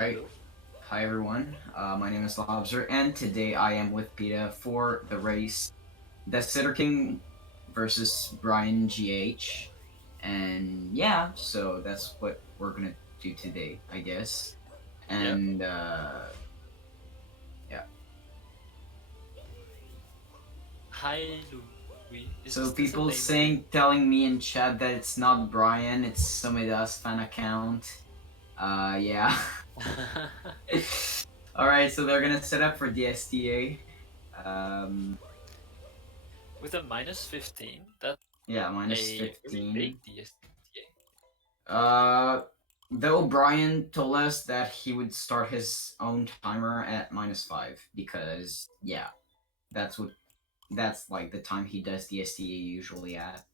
Alright, Hello. hi everyone, my name is Lobster, and today I am with PETA for the race Dacidderking versus BrianGH. And yeah, so that's what we're gonna do today, I guess. Yeah. And yeah. Hi, Louis. So Is this a people name of you? telling me in chat that it's not Brian, it's somebody else fan account. Yeah. Alright, so they're gonna set up for the STA. With a -15, that's Yeah, minus a very big 15. DSTA. Though Brian told us that he would start his own timer at -5 because yeah, that's like the time he does the STA usually at.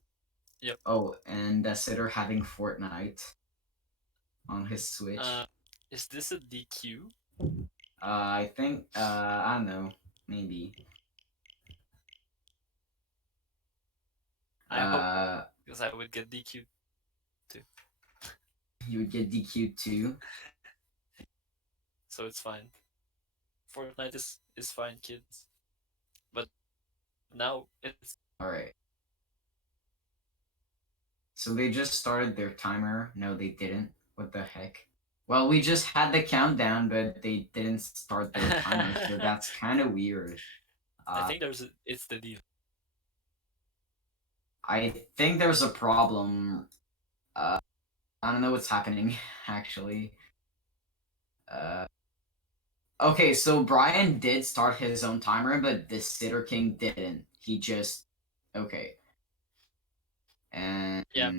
Yep. Oh, and Sitter having Fortnite on his Switch. Uh, is this a DQ? I think I don't know, maybe. I hope not, Uh, because I would get DQ too. he would get DQ too. So it's fine. Fortnite is fine, kids. But now it's All right. So they just started their timer. No, they didn't. What the heck? Well, we just had the countdown, but they didn't start their timer, so that's kind of weird. I Uh, think it's the deal. I think there's a problem. I don't know what's happening, actually. Uh, okay, so Brian did start his own timer, but the Sitter King didn't. He just okay. And Yeah.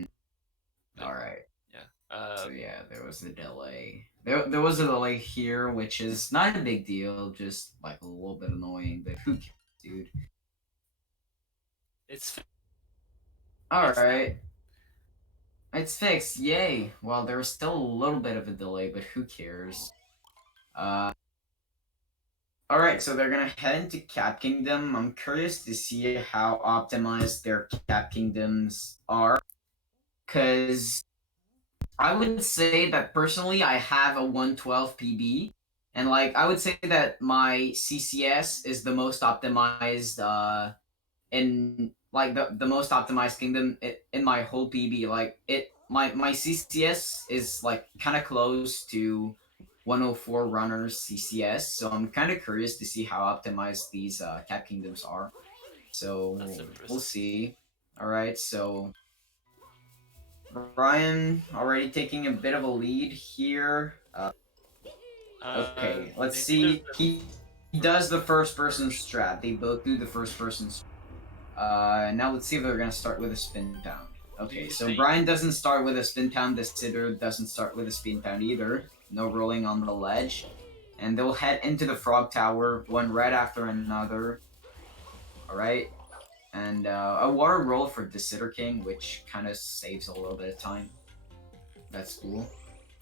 all right. Yeah. So yeah, there was a delay. There was a delay here, which is not a big deal, just like a little bit annoying, but who cares, dude? It's fixed now. Alright. It's fixed, yay! Well, there was still a little bit of a delay, but who cares? Uh Alright, so they're gonna head into Cap Kingdom. I'm curious to see how optimized their Cap Kingdoms are. Cause I would say that personally I have a 112 PB. And like I would say that my CCS is the most optimized in like the most optimized kingdom in my whole PB. Like my CCS is like kind of close to 104 runners CCS. So I'm kind of curious to see how optimized these cap kingdoms are. That's So we'll impressive. see. All right, so Brian already taking a bit of a lead here. Okay, let's Maybe there's see. He does the first person strat. They both do the first person. Now let's see if they're gonna start with a spin pound. Do Okay, you so think? Brian doesn't start with a spin pound. The sitter doesn't start with a spin pound either. No rolling on the ledge, and they'll head into the frog tower one right after another. All right, and a water roll for Dacidderking, which kind of saves a little bit of time. That's cool.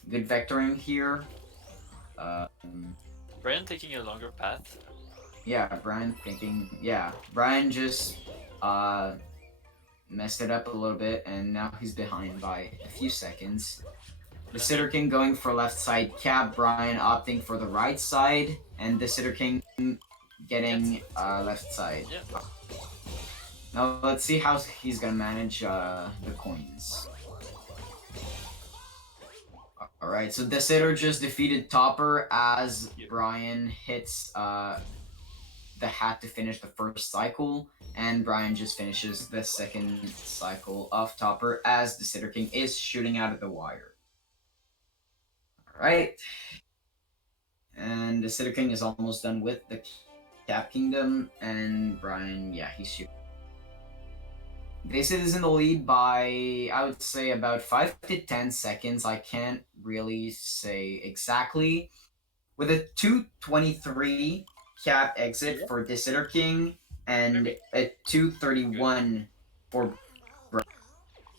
Good vectoring here. Brian taking a longer path. Yeah, Brian thinking. Yeah, Brian just uh messed it up a little bit, and now he's behind by a few seconds. The I Sitter think King going for left side cap, Brian opting for the right side, and the Sitter King gets getting left side. yeah. Now let's see how he's gonna manage the coins. Alright, so the Sitter just defeated Topper as Brian hits the hat to finish the first cycle, and Brian just finishes the second cycle of Topper as the Sitter King is shooting out of the wire. Alright. And the Sitter King is almost done with the Cap Kingdom, and Brian, yeah, he's shooting. Dacidderking is in the lead by, I would say, about 5 to 10 seconds. I can't really say exactly. With a 2:23 cap exit Yeah. for Dacidderking and a 2:31 for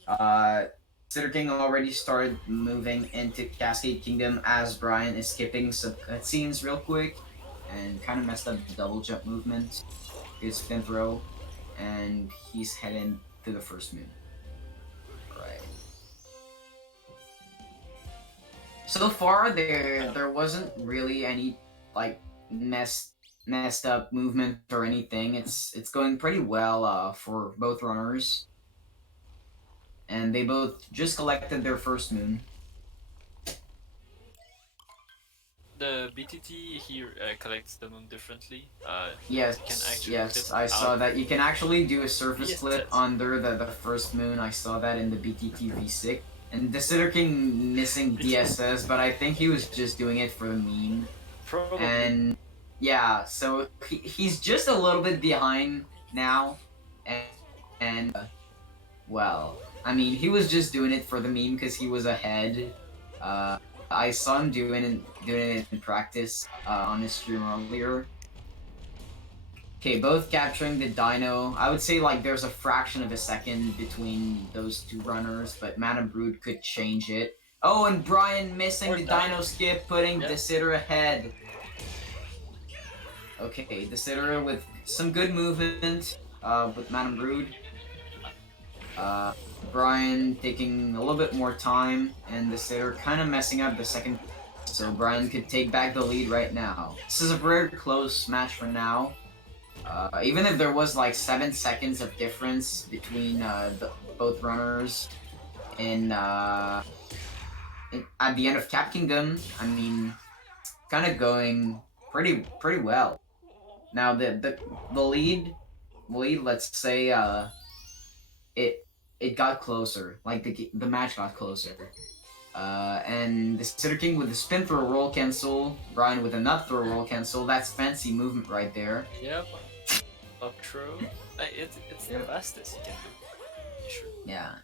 Dacidderking already started moving into Cascade Kingdom as Brian is skipping some cutscenes real quick and kind of messed up the double jump movement. His spin throw, and he's heading to the first moon. Right. So far, there wasn't really any like messed up movement or anything. It's going pretty well for both runners, and they both just collected their first moon. The BTT here collects the moon differently. You can Yes, actually clip yes, I out saw that. You can actually do a surface clip VSS. under the first moon. I saw that in the BTT V6. And Dacidderking missing DSS, but I think he was just doing it for the meme. Probably. And yeah, so he's just a little bit behind now. And well, I mean, he was just doing it for the meme because he was ahead. I saw him doing it in practice on his stream earlier. Okay, both capturing the dino. I would say like there's a fraction of a second between those two runners, but Madame Brood could change it. Oh, and Brian missing Or the Dino. dino skip, putting Yeah. Dacider ahead. Okay, Dacider with some good movement with Madame Brood. Uh, Brian taking a little bit more time, and Dacider kind of messing up the second, so Brian could take back the lead right now. This is a very close match for now. Even if there was like 7 seconds of difference between both runners at the end of Cap Kingdom, I mean, kind of going pretty well. Now the lead, let's say it it got closer, like the match got closer. And the Sitter King with the spin throw roll cancel, Brian with a nut throw roll cancel. That's fancy movement right there. Yep. Up throw. It's the Yep. fastest you can do. Sure. Yeah.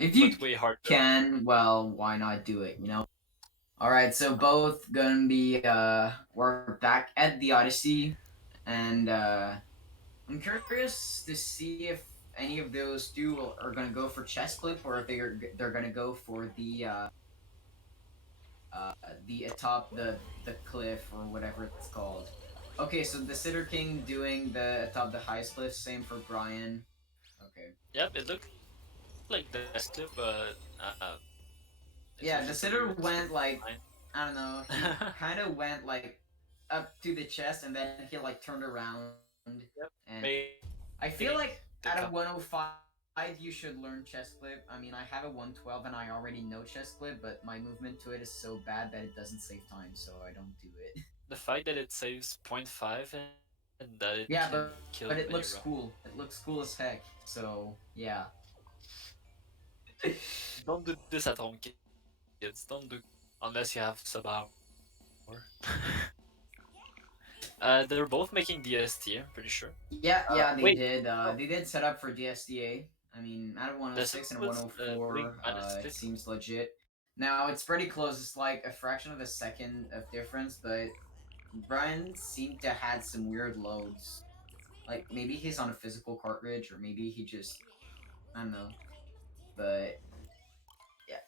If you But way harder. can, well, why not do it, you know? Alright, so both gonna be, we're back at the Odyssey, and, I'm curious to see if any of those two are gonna go for chest clip, or if they're gonna go for the atop the cliff, or whatever it's called. Okay, so the Sitter King doing the atop the highest cliff, same for Brian. Okay. Yep, it looked like the best clip, but it Yeah, was the just a sitter weird went like, line. I don't know, he kind of went like up to the chest, and then he like turned around, Yep. and I Making feel like the at a cut. 105 you should learn chest clip. I mean, I have a 112 and I already know chest clip, but my movement to it is so bad that it doesn't save time, so I don't do it. The fact that it saves 0.5 and that it can Yeah, kill but it many looks rounds. cool. It looks cool as heck. So yeah. Don't do this at home, kids. Don't do unless you have sub hour. They're both making DST, I'm pretty sure. Yeah, they Wait, did. no. They did set up for DSDA. I mean, out of This 106 and was doing 104, it -6. seems legit. Now it's pretty close. It's like a fraction of a second of difference, but Brian seemed to had some weird loads. Like maybe he's on a physical cartridge, or maybe he just, I don't know. But yeah.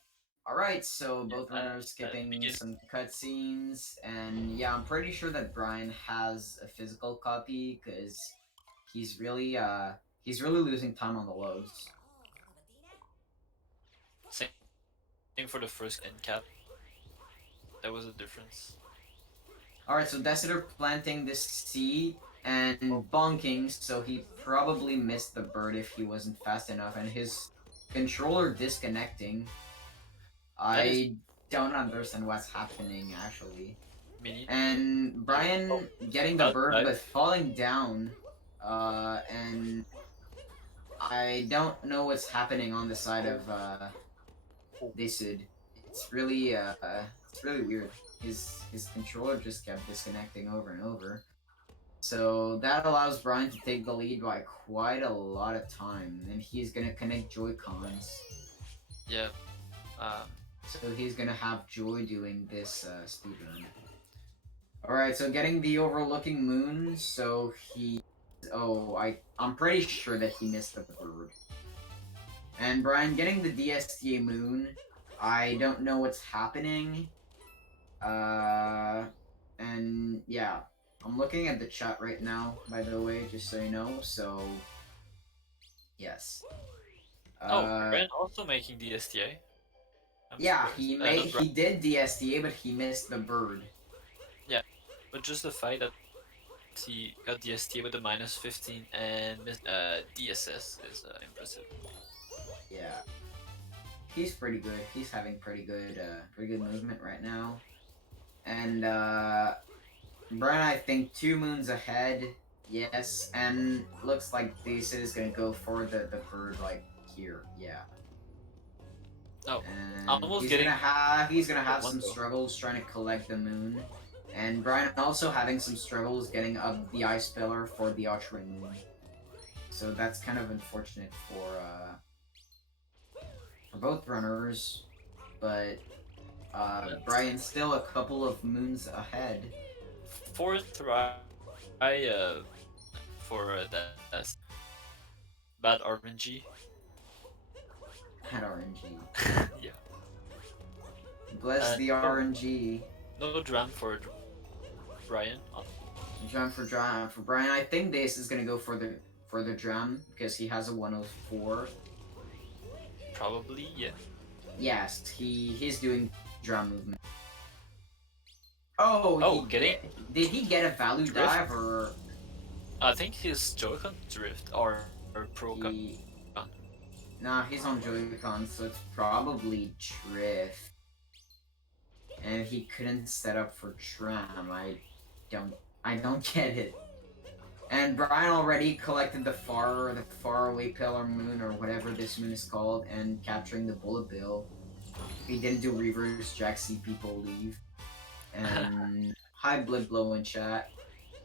All right, so both runners skipping Because some cutscenes, and yeah, I'm pretty sure that Brian has a physical copy because he's really he's really losing time on the loads. same for the first end cap. There was a difference. All right, so Desidder planting this seed Oh, and bonking, so he probably missed the bird if he wasn't fast enough, and his controller disconnecting. that is I don't understand what's happening actually. me neither. And Oh, Brian getting the about bird that. but falling down. And I don't know what's happening on the side Oh, of oh. Dacid. It's really weird. His controller just kept disconnecting over and over. So that allows Brian to take the lead by quite a lot of time, and he's gonna connect Joy Cons. Yeah. Um, So he's gonna have Joy doing this speedrun. Alright, so getting the overlooking moon, so he... Oh, I'm pretty sure that he missed the bird. And Brian getting the DSTA moon, I don't know what's happening. Uh, and yeah, I'm looking at the chat right now, by the way, just so you know, so... Yes. oh, Uh, Ren also making the STA. Yeah, squares. Not he did DSTA, but he missed the bird. yeah, but just the fact that he got the STA with a -15 and missed DSS is impressive. Yeah, he's pretty good. He's having pretty good movement right now. And Brian, I think 2 moons ahead. Yes, and looks like Dace is gonna go for the bird like here. Yeah. Oh, And almost getting he's gonna the have one some though. struggles trying to collect the moon, and Brian also having some struggles getting up the ice pillar for the Ultra Moon. So that's kind of unfortunate for both runners, but Brian's still a couple of moons ahead. Fourth try for that bad RNG. At RNG. Yeah. Bless the No, RNG. no dram for Brian. Drum for Brian. I think this is gonna go for the drum because he has a 104. Probably, yeah. Yes, he's doing drum movement. Oh, Oh, getting did he get a value drift? dive or I think his Joy-Con drift or Pro Gun. he? Nah, he's on Joy-Con, so it's probably drift. And he couldn't set up for tram. Don't I don't get it. And Brian already collected the far away pillar moon or whatever this moon is called, and capturing the bullet bill. He didn't do reverse jack, see people leave. And hi Blib Blow in chat.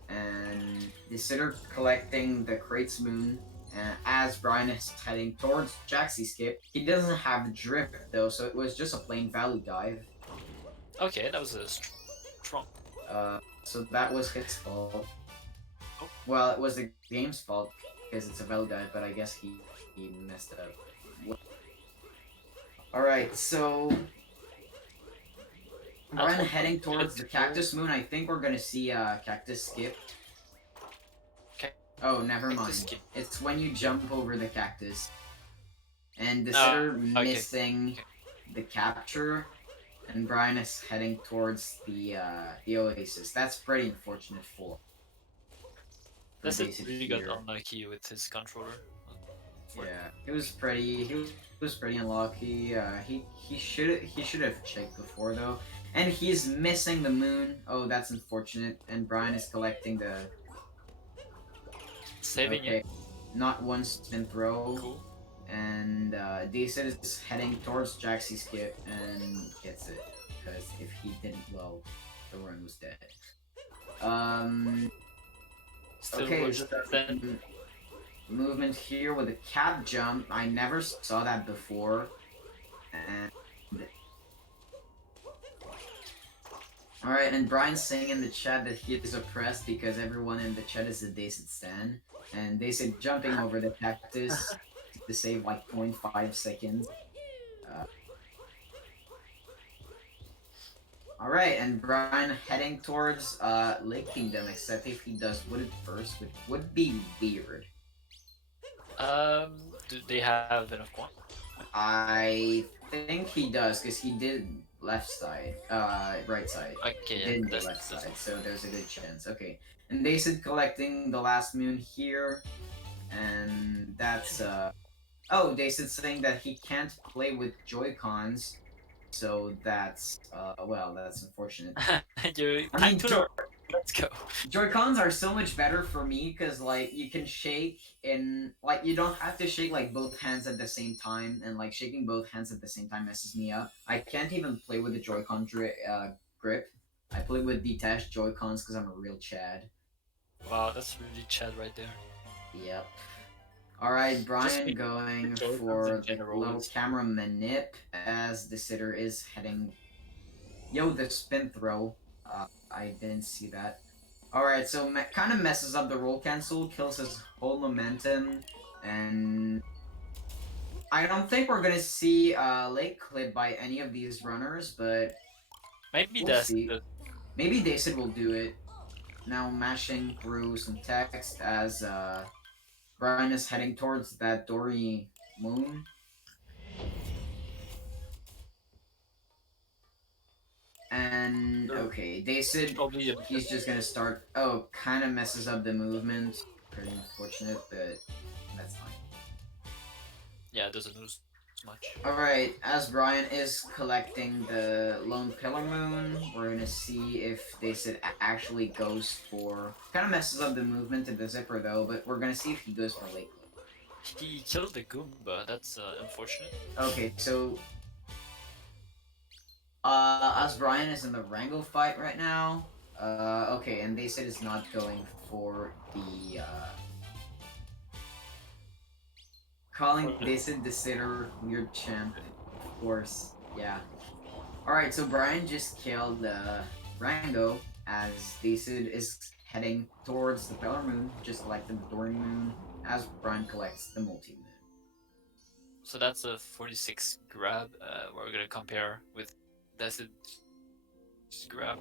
And Dacidder collecting the crates moon as Brian is heading towards Jaxie skip. He doesn't have drift though, so it was just a plain value dive. Okay, that was a strong. So that was his fault. Oh. Well, it was the game's fault because it's a value dive, but I guess he messed up. Alright, so Brian heading towards the Cactus Moon. I think we're gonna see Cactus skip. Oh, never mind. It's when you jump over the cactus. And Dacidder missing the capture, and Brian is heading towards the Oasis. That's pretty unfortunate for That's it. Really got here. unlucky with his controller. Yeah, he was pretty unlucky. He should have checked before though. And he's missing the moon. Oh, that's unfortunate. And Brian is collecting the saving it. Not one spin throw. Cool. And Dacidder is heading towards Jaxie skip and gets it. Because if he didn't, well, the run was dead. Still okay, then. Movement here with a cap jump. I never saw that before. And alright, and Brian's saying in the chat that he is oppressed because everyone in the chat is a Dacid stan. And Dacid jumping over the cactus to save like 0.5 seconds. Alright, and Brian heading towards Lake Kingdom, except if he does Wooded first, which would be weird. Do they have enough quant? I think he does, because he did left side, right side. Okay, he didn't do left side, so there's a good chance. Okay, and Dacidder collecting the last moon here, and that's oh, Dacidder saying that he can't play with Joy-Cons, so that's well, that's unfortunate. I mean, let's go. Joy-Cons are so much better for me because like you can shake in like you don't have to shake like both hands at the same time, and like shaking both hands at the same time messes me up. I can't even play with the Joy-Con grip. I play with detached Joy-Cons because I'm a real Chad. Wow, that's really Chad right there. Yep. Alright, Brian going for the little camera manip as Dacidder is heading. Yo, the spin throw. I didn't see that. Alright, so kind of messes up the roll cancel, kills his whole momentum, and I don't think we're gonna see late clip by any of these runners, but maybe we'll see. Maybe Dacidder will do it. Now mashing through some text as Brian is heading towards that Dory moon. then, They're okay, Dacid, probably he's just gonna start. Oh, kind of messes up the movement. Pretty unfortunate, but that's fine. yeah, doesn't lose much. Alright, as Brian is collecting the Lone Pillar Moon, we're gonna see if Dacid actually goes for. Kind of messes up the movement of the zipper though, but we're gonna see if he goes for late clip. He killed the Goomba. That's unfortunate. Okay, so as Brian is in the Rango fight right now. Okay, and they said it's not going for the calling. For the They said Dacidder weird champ, of course. Yeah. All right, so Brian just killed Rango as Dacid is heading towards the Pillar Moon, just collecting the Thorn Moon as Brian collects the Multi Moon. So that's a 46 grab. We're gonna compare with Dacid's grab.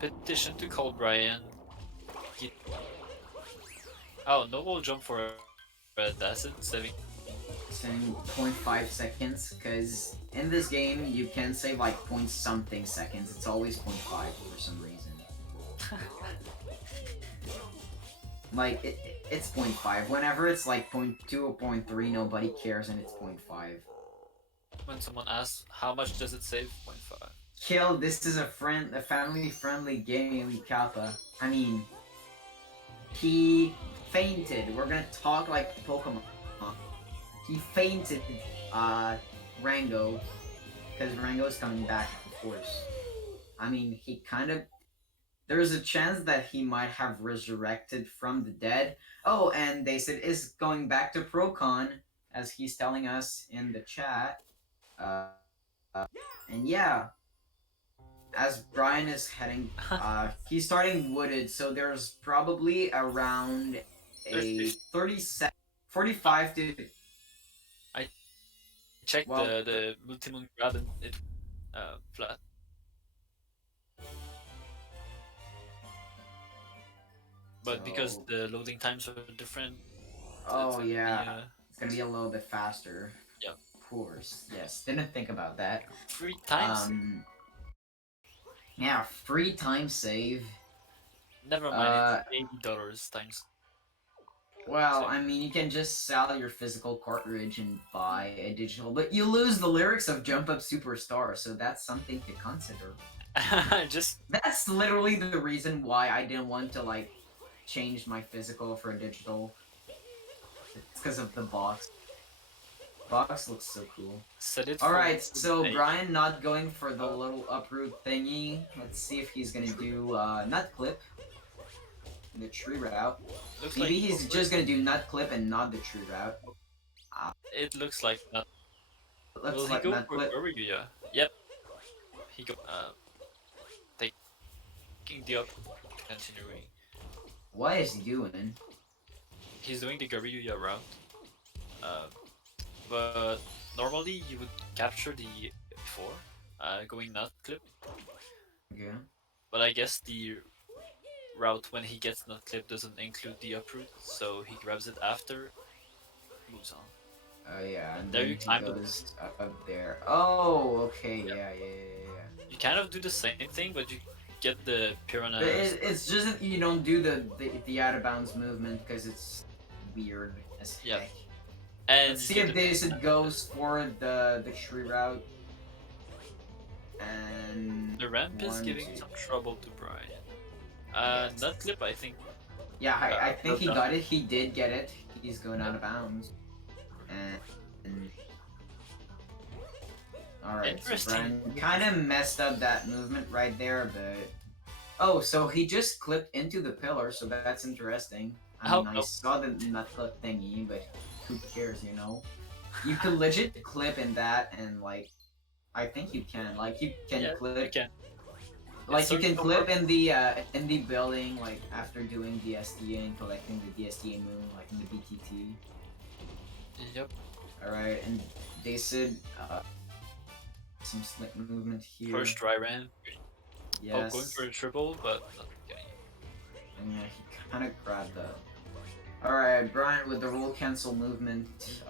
Petition to call Brian. Oh, no wall jump for Dacid, saving. Saving 0.5 seconds, because in this game you can save like point something seconds. It's always 0.5 for some reason. Like, it's 0.5. Whenever it's like 0.2 or 0.3, nobody cares and it's 0.5. When someone asks how much does it save, 0.5. Kill, this is a family-friendly game, Kappa. I mean, he fainted. We're gonna talk like Pokemon. He fainted, Rango, because Rango's coming back, of course. I mean, he kind of. There's a chance that he might have resurrected from the dead. Oh, and they said is going back to Procon, as he's telling us in the chat. And yeah, as Brian is heading, he's starting wooded, so there's probably around a 45 to. I checked Well, the multi-moon grab and it flat. But so, because the loading times are different, oh it's yeah, gonna it's gonna be a little bit faster. Yeah. Of course, yes. Didn't think about that. 3 times. Yeah, free time save. Never mind, it's $80 times. Well, So. I mean, you can just sell your physical cartridge and buy a digital, but you lose the lyrics of Jump Up Superstar, so that's something to consider. Just That's literally the reason why I didn't want to, like, change my physical for a digital. It's because of the box. Box looks so cool. set it. Alright, so Brian not going for the little uproot thingy. Let's see if he's gonna do nut clip. The tree route. Looks Maybe like he's just gonna do nut clip and not the tree route. It looks like not. Looks Will he like go nut for clip. Garuya? Yep. He go taking the up, continuing. What is he doing? He's doing the Garuya route. But normally you would capture the before going nut clip. Yeah. But I guess the route when he gets nut clip doesn't include the uproot, so he grabs it after, moves on. Oh yeah, and There then you he climb goes up there. Oh, okay, yeah. You kind of do the same thing, but you get the piranha. But it's just that you don't do the out of bounds movement because it's weird as heck. Yep. And let's see if David goes for the tree route. And the ramp is giving some trouble to Brian. Yes. Nut clip, I think. Yeah, I think he got it. He did get it. He's going out of bounds. And alright, so Brian kind of messed up that movement right there, but oh, so he just clipped into the pillar, so that's interesting. I mean, I saw the nut clip thingy, but who cares, you know? You could legit clip in that, and like, I think you can. Like, you can clip. You can. Like, you can clip in the building, like after doing the SDA and collecting the DSDA moon, like in the BTT. Yep. Alright, and they said some slick movement here. First dry ramp. Yes. Oh, going for a triple, but not getting it. And yeah, he kind of grabbed the Alright, Brian with the roll cancel movement,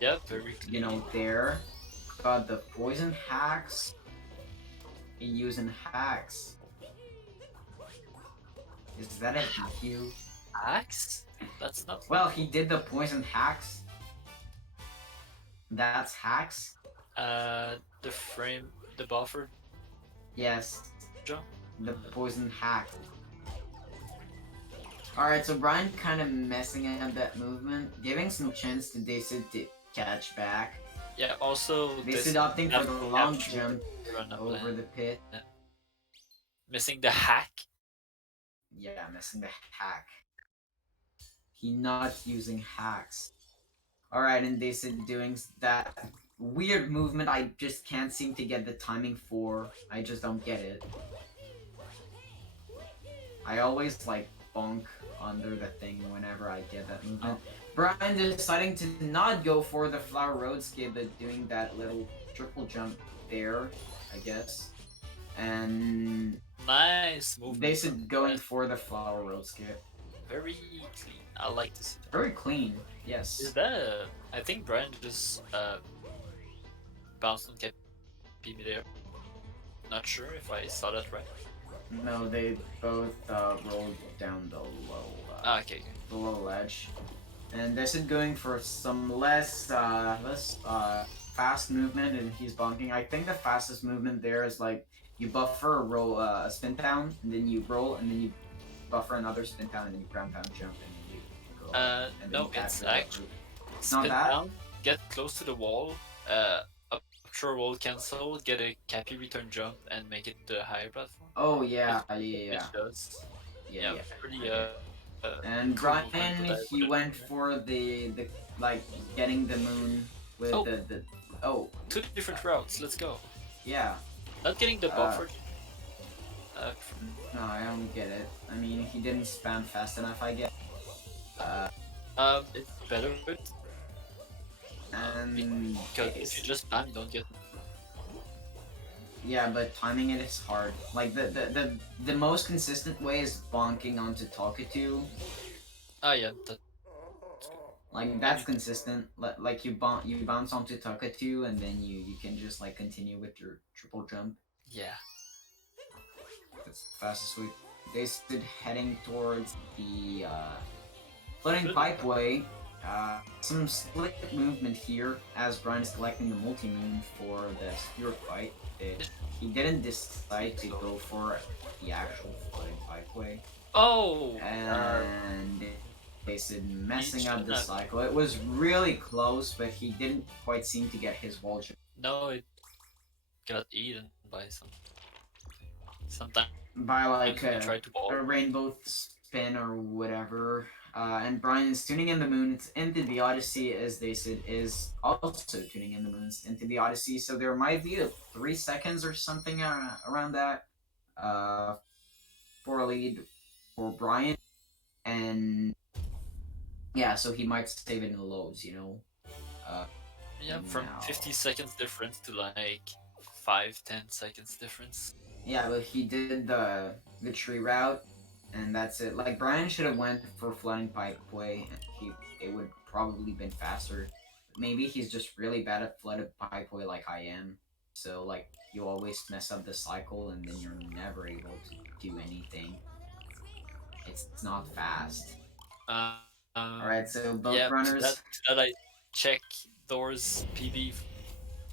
Yeah, very you clean. know, there. Got the poison hacks. Using hacks. Is that a DQ? Axe? That's not. Well, he did the poison hacks. That's hacks? The frame, the buffer Yes, jump. the poison hack. Alright, so Brian kind of messing up that movement, giving some chance to Dacid to catch back. Yeah, also Dacid opting for the long jump run up over land. the pit. Missing the hack. Yeah, missing the hack. He not using hacks. Alright, and Dacid doing that weird movement I just can't seem to get the timing for. I just don't get it. I always like bonk under the thing whenever I get that movement. Brian deciding to not go for the flower road skip, but doing that little triple jump there, I guess. And Nice movement. Dacid going for the flower road skip. Very clean. I like to see that. Very clean, yes. Is that I think Brian just bounced on KP midair. Not sure if I saw that right. No, they both rolled down the low, Okay. the low ledge. And this is going for some less fast movement, and he's bonking. I think the fastest movement there is like you buffer a roll, a spin pound, and then you roll, and then you buffer another spin pound, and then you ground pound jump, and you go. And No, you catch it's the actually not spin that. down, get close to the wall, up throw roll cancel, get a cappy return jump, and make it the higher platform. Oh yeah, yeah. It does. Yeah, pretty And cool Brian, movement, but I he wouldn't went recommend. for the like getting the moon with Oh. the oh Two different routes. Let's go. yeah. Not getting the buffer. No, I don't get it. I mean, he didn't spam fast enough, I guess. It's better, And because if you just spam, you don't get. yeah, but timing it is hard. Like the most consistent way is bonking onto Talkatu. Yeah, that. Like that's consistent. Like you bounce onto Talkatu, and then you can just like continue with your triple jump. Yeah. That's the fastest way. They stood heading towards the floating pipeway. Some split movement here as Brian is collecting the multi-moon for the spirit fight. He didn't decide to go for the actual floating pipeway. Oh! And they said messing up the cycle. It was really close, but he didn't quite seem to get his wall jump. No, it got eaten by sometimes. By like a rainbow spin or whatever. And Brian is tuning in the moons into the Odyssey, as they said, is also tuning in the moons into the Odyssey. So there might be 3 seconds or something around that for a lead for Brian. And yeah, so he might save it in the lows, you know? Yeah, from 50 seconds difference to like 5-10 seconds difference. Yeah, but he did the tree route, and that's it. Like Brian should have went for flooding pipeway, and it would probably been faster. Maybe he's just really bad at flooded pipeway like I am. So like you always mess up the cycle, and then you're never able to do anything. It's not fast. Alright, so both runners. That I check doors PB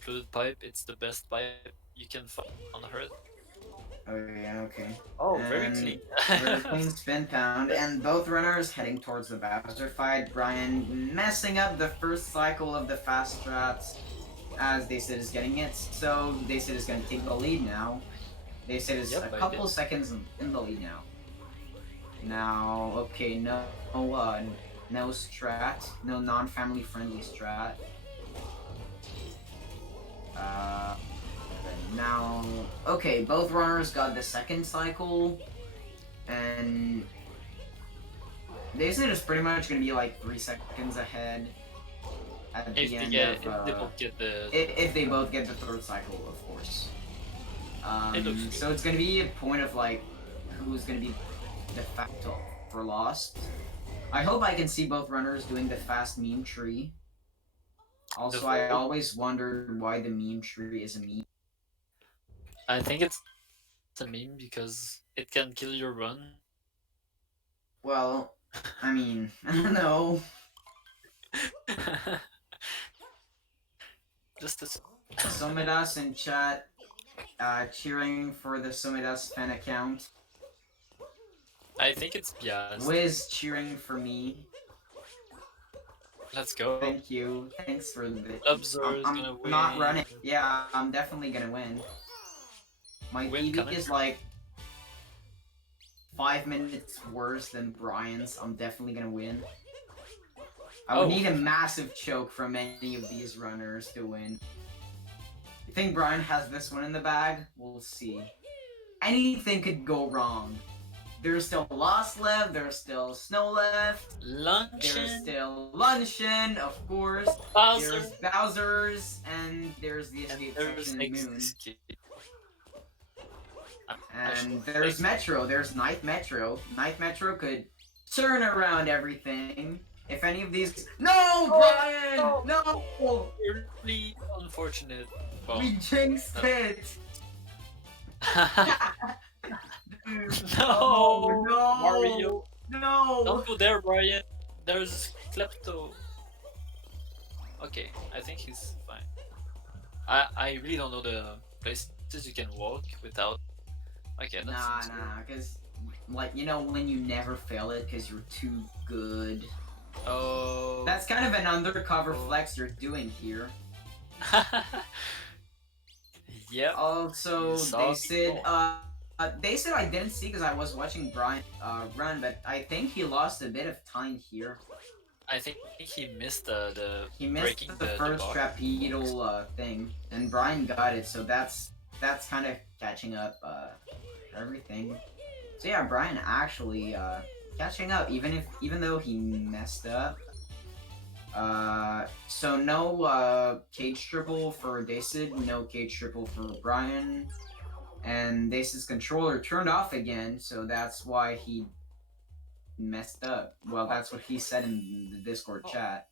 fluid pipe. It's the best pipe you can find on the herd. Oh yeah, okay. Oh, very clean. Very clean spin pound, and both runners heading towards the Bowser fight. Brian messing up the first cycle of the fast strats as Dacid is getting it. So Dacid is going to take the lead now. Dacid is a couple seconds in the lead now. Now, okay, no strat, no non-family friendly strat. Now, okay, both runners got the second cycle, and Dacid is pretty much gonna be like 3 seconds ahead at the end if they both get the third cycle, of course. So it's gonna be a point of like who's gonna be de facto for lost. I hope I can see both runners doing the fast meme tree. Also, I vote. always wondered why the meme tree is a meme. I think it's a meme because it can kill your run. Well, I mean, I don't know. Just as Somedas in chat, cheering for the Somedas fan account. I think it's biased. Wiz cheering for me. Let's go. Thank you. Thanks for the. Observer is I'm gonna win. not running. Yeah, I'm definitely gonna win. My Win PB is like 5 minutes worse than Brian's. I'm definitely gonna win. I would need a massive choke from any of these runners to win. You think Brian has this one in the bag? We'll see. Anything could go wrong. There's still Lost left, there's still Snow left. Luncheon. There's still Luncheon, of course. Bowser. There's Bowser's, and there's the Escape Section Moon. And there's Metro, there's Night Metro. Night Metro could turn around everything. If any of these... No, Brian! No! Really unfortunate. Well, we jinxed it! No! No! Mario! No! Don't go there, Brian! There's Klepto! Okay, I think he's fine. I really don't know the places you can walk without... Okay, that's... Nah, because, like, you know when you never fail it because you're too good? Oh... That's kind of an undercover flex you're doing here. Yep. Also, they said I didn't see because I was watching Brian run, but I think he lost a bit of time here. I think he missed the he missed the first trapedal thing, and Brian got it, so that's kind of catching up everything. So yeah, Brian actually catching up, even though he messed up. So no cage triple for Dacid, no cage triple for Brian, and Dacid's controller turned off again, so that's why he messed up. Well, that's what he said in the Discord chat.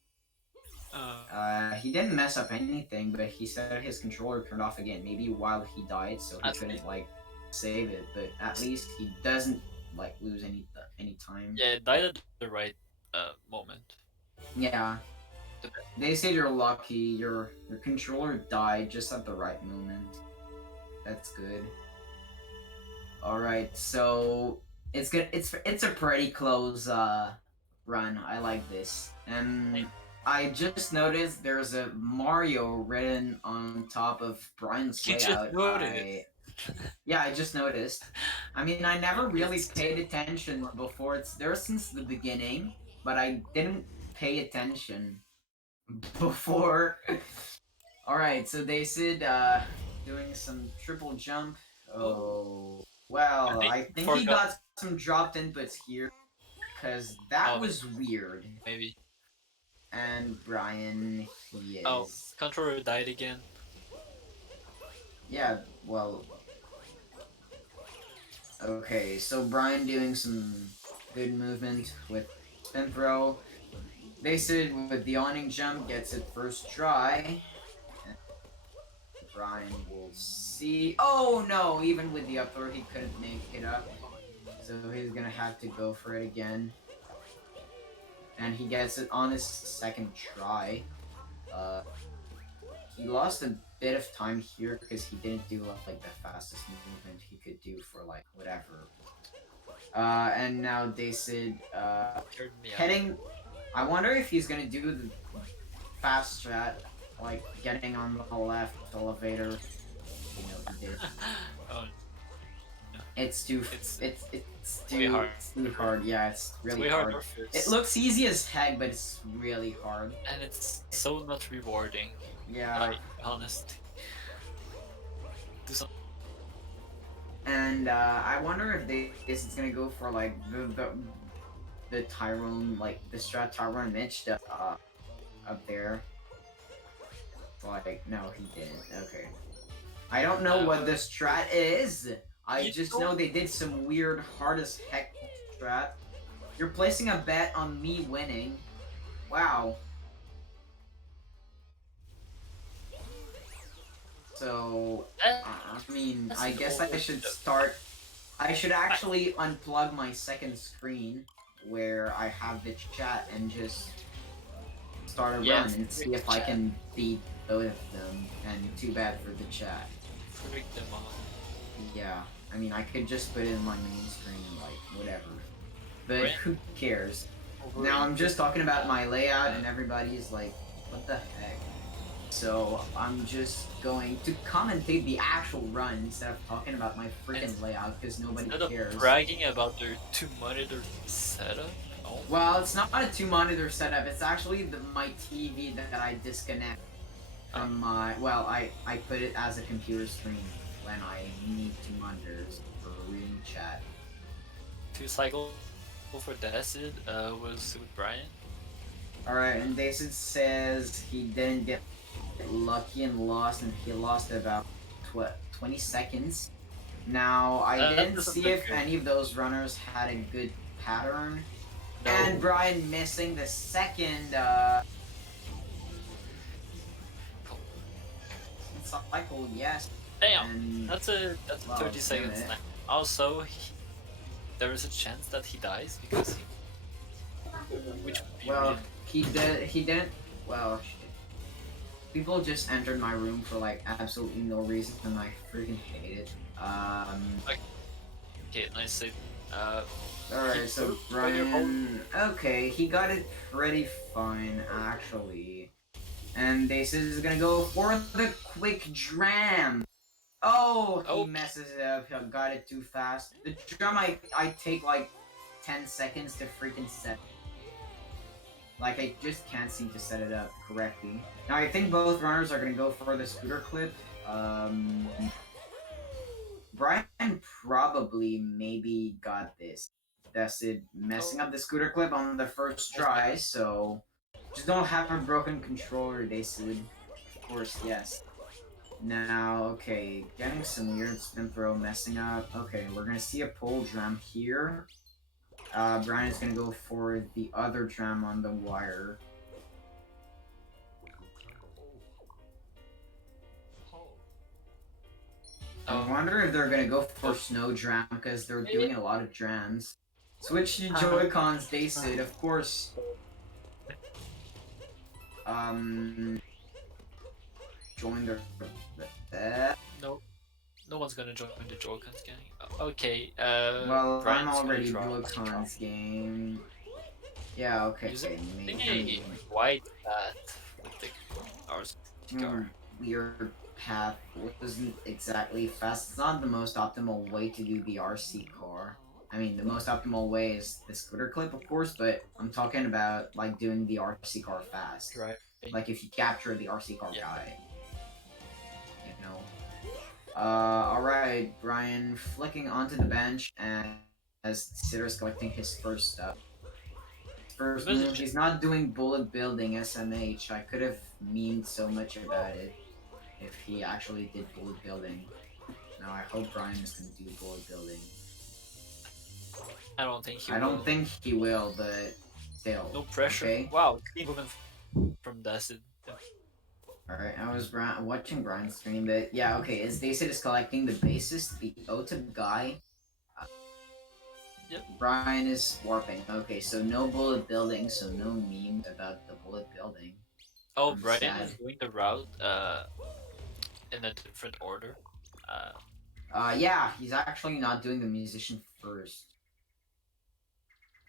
He didn't mess up anything, but he said his controller turned off again, maybe while he died, so he couldn't like save it, but at least he doesn't like lose any time. Yeah, it died at the right moment. Yeah. They said you're lucky, your controller died just at the right moment. That's good. Alright, so it's good. It's a pretty close run. I like this. And I just noticed there's a Mario written on top of Brian's layout. Just noticed. Yeah, I just noticed. I mean, I never really paid attention before. It's there since the beginning, but I didn't pay attention before. Alright, so they said doing some triple jump. Oh, well, I think he got some dropped inputs here, because that was weird. Maybe. And Brian, he is... Oh, controller died again. Yeah, well... Okay, so Brian doing some good movement with spin throw. They said with the awning jump gets it first try. Brian will see. Oh no! Even with the up throw, he couldn't make it up. So he's gonna have to go for it again. And he gets it on his second try. He lost a bit of time here because he didn't do like the fastest movement he could do for like whatever. And now Dacid heading. I wonder if he's gonna do the fast strat, like getting on the left elevator. You know he did. Oh. It's too hard. Yeah, it's really hard. It looks easy as heck, but it's really hard. And it's so not rewarding. Yeah. Like, honestly. And I wonder if this is gonna go for like the Tyrone, like the strat Tyrone Mitch stuff up there. Like, no, he didn't. Okay. I don't know what the strat is. I just know they did some weird hard as heck strat. You're placing a bet on me winning. Wow. So, I mean, I guess I should start. I should actually unplug my second screen where I have the chat and just start a run and see if I can beat both of them. And too bad for the chat. Freak them out. Yeah, I mean, I could just put it in my main screen, like, whatever. But Right. who cares? Now I'm just talking about my layout and everybody's like, what the heck? So I'm just going to commentate the actual run instead of talking about my freaking layout because nobody cares. Bragging about their 2-monitor setup? Oh. Well, it's not a 2-monitor setup, it's actually my TV that I disconnect from my... Well, I put it as a computer screen when I need 2 monitors for reading chat. 2 cycles for Dacid was with Brian. Alright, and Dacid says he didn't get lucky and lost, and he lost about 20 seconds. Now, I didn't see if any of those runners had a good pattern. No. And Brian missing the second cycle, yes. Damn, and, that's a 30 seconds. Also, there is a chance that he dies because he... Which well, he didn't. Well, shit. People just entered my room for like absolutely no reason, and I freaking hate it. Okay, nice save. Alright, so Brian. Okay, he got it pretty fine actually, and this is gonna go for the quick dram. Oh, he messes it up. He got it too fast. The drum I take like 10 seconds to freaking set. Like, I just can't seem to set it up correctly. Now, I think both runners are gonna go for the scooter clip. Brian probably maybe got this. That's it, messing up the scooter clip on the first try, so... Just don't have a broken controller, they said. Of course, yes. Now, okay, getting some weird spin throw, messing up. Okay, we're gonna see a pole drum here. Brian is gonna go for the other drum on the wire. I wonder if they're gonna go for snow dram because they're doing a lot of drams. Switch to Joy-Cons, they said, of course. Join their... Nope. No one's gonna join the Joy-Cons gang. Okay, well, Brian's I'm already Joy-Cons game. Yeah, okay, maybe white path with the RC car. Weird path wasn't exactly fast. It's not the most optimal way to do the RC car. I mean, the most optimal way is the scooter clip, of course, but I'm talking about, like, doing the RC car fast. Right. Like, if you capture the RC car guy. You know? Alright, Brian flicking onto the bench, and as Sidor's collecting his first stuff. First move, he's not doing bullet building SMH. I could have memed so much about it if he actually did bullet building. Now I hope Brian is gonna do bullet building. I don't think he will. I don't think he will, but still. No pressure. Okay? Wow, clean movement from Dacid. Alright, I was watching Brian's stream, but yeah, okay, as Dacid is collecting the bassist, the OTIP guy. Yep. Brian is warping. Okay, so no bullet building, so no meme about the bullet building. Oh, Brian is doing the route in a different order. Yeah, he's actually not doing the musician first.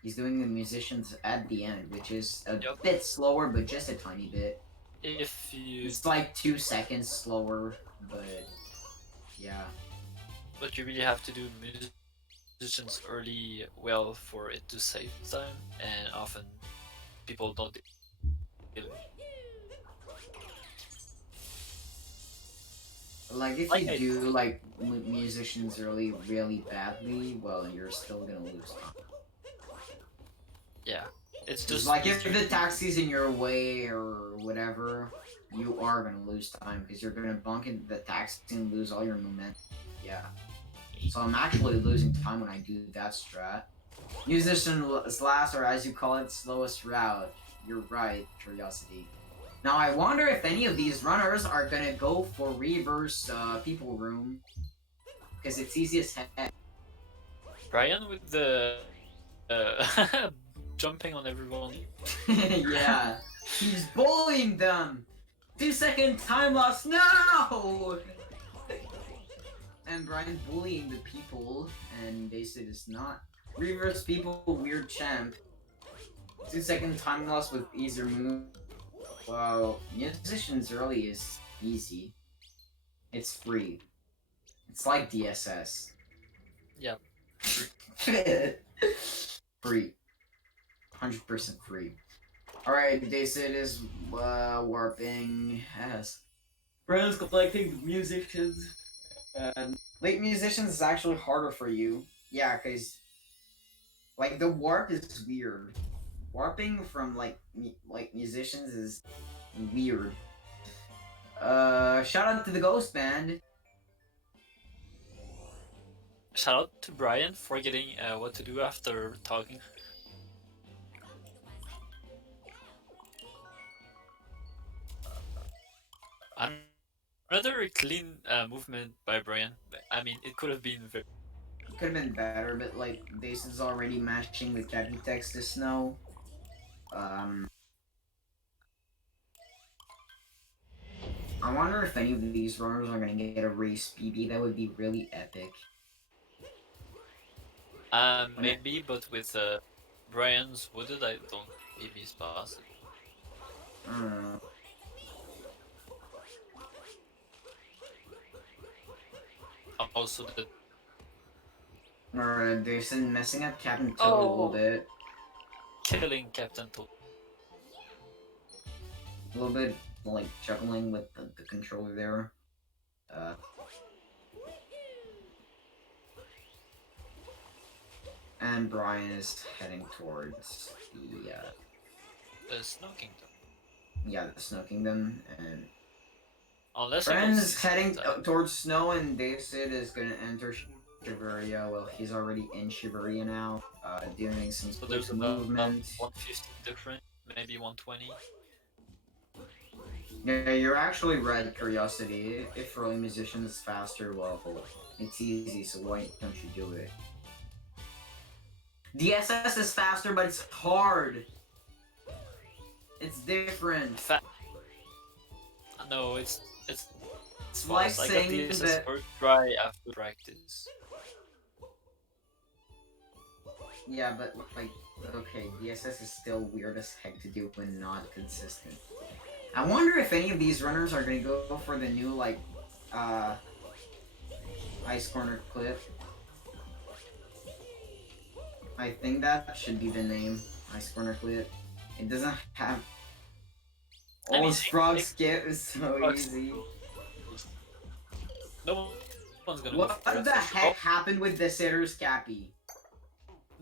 He's doing the musicians at the end, which is a bit slower, but just a tiny bit. If you... It's like 2 seconds slower, but yeah. But you really have to do musicians early well for it to save time, and often people don't do it. Like, if you do, like, musicians early really badly, well, you're still gonna lose time. Yeah. It's just like, if the taxi's in your way or whatever, you are gonna lose time, because you're gonna bunk into the taxi and lose all your momentum. Yeah. So I'm actually losing time when I do that strat. Musician's last, or as you call it, slowest route. You're right, Curiosity. Now I wonder if any of these runners are gonna go for reverse people room. Because it's easiest head. Brian with the jumping on everyone. Yeah. He's bullying them! 2-second time loss, no! And Brian bullying the people, and they said it's not. Reverse people, weird champ. 2-second time loss with easier move. Well, musicians early is easy. It's free. It's like DSS. Yeah. Free. 100% free. Alright, Dacid is warping. Yes. Friends collecting musicians. Late musicians is actually harder for you. Yeah, because like the warp is weird. Warping from like musicians is weird. Shout out to the Ghost Band. Shout out to Brian for getting what to do after talking. Another clean movement by Brian. I mean, it could have been very. Could have been better, but like this is already matching the Cappy text to Snow. I wonder if any of these runners are gonna get a race BB. That would be really epic. Maybe, but with Brian's wooded, I don't believe it's possible. I don't know. Also, the Or they're messing up Captain Toad a little bit. killing Captain Toad. A little bit like juggling with the controller there. And Brian is heading towards The Snow Kingdom. Yeah, the Snow Kingdom, and Unless Brian is heading towards Snow, and David is gonna enter Shibuya. Well, he's already in Shibuya now, doing some so there's movement. 150 different, maybe 120. Yeah, you're actually right, Curiosity. If early musician is faster, well, it's easy, so why don't you do it? DSS is faster, but it's hard. It's different. No, it's like false. I got saying the that first try after practice. Yeah, but like, okay, DSS is still weird as heck to do when not consistent. I wonder if any of these runners are gonna go for the new like ice corner clip. I think that should be the name, ice corner clip. It doesn't have. Oh, this frog skip is so easy. No one's gonna. What the heck happened with the Sitter's Cappy?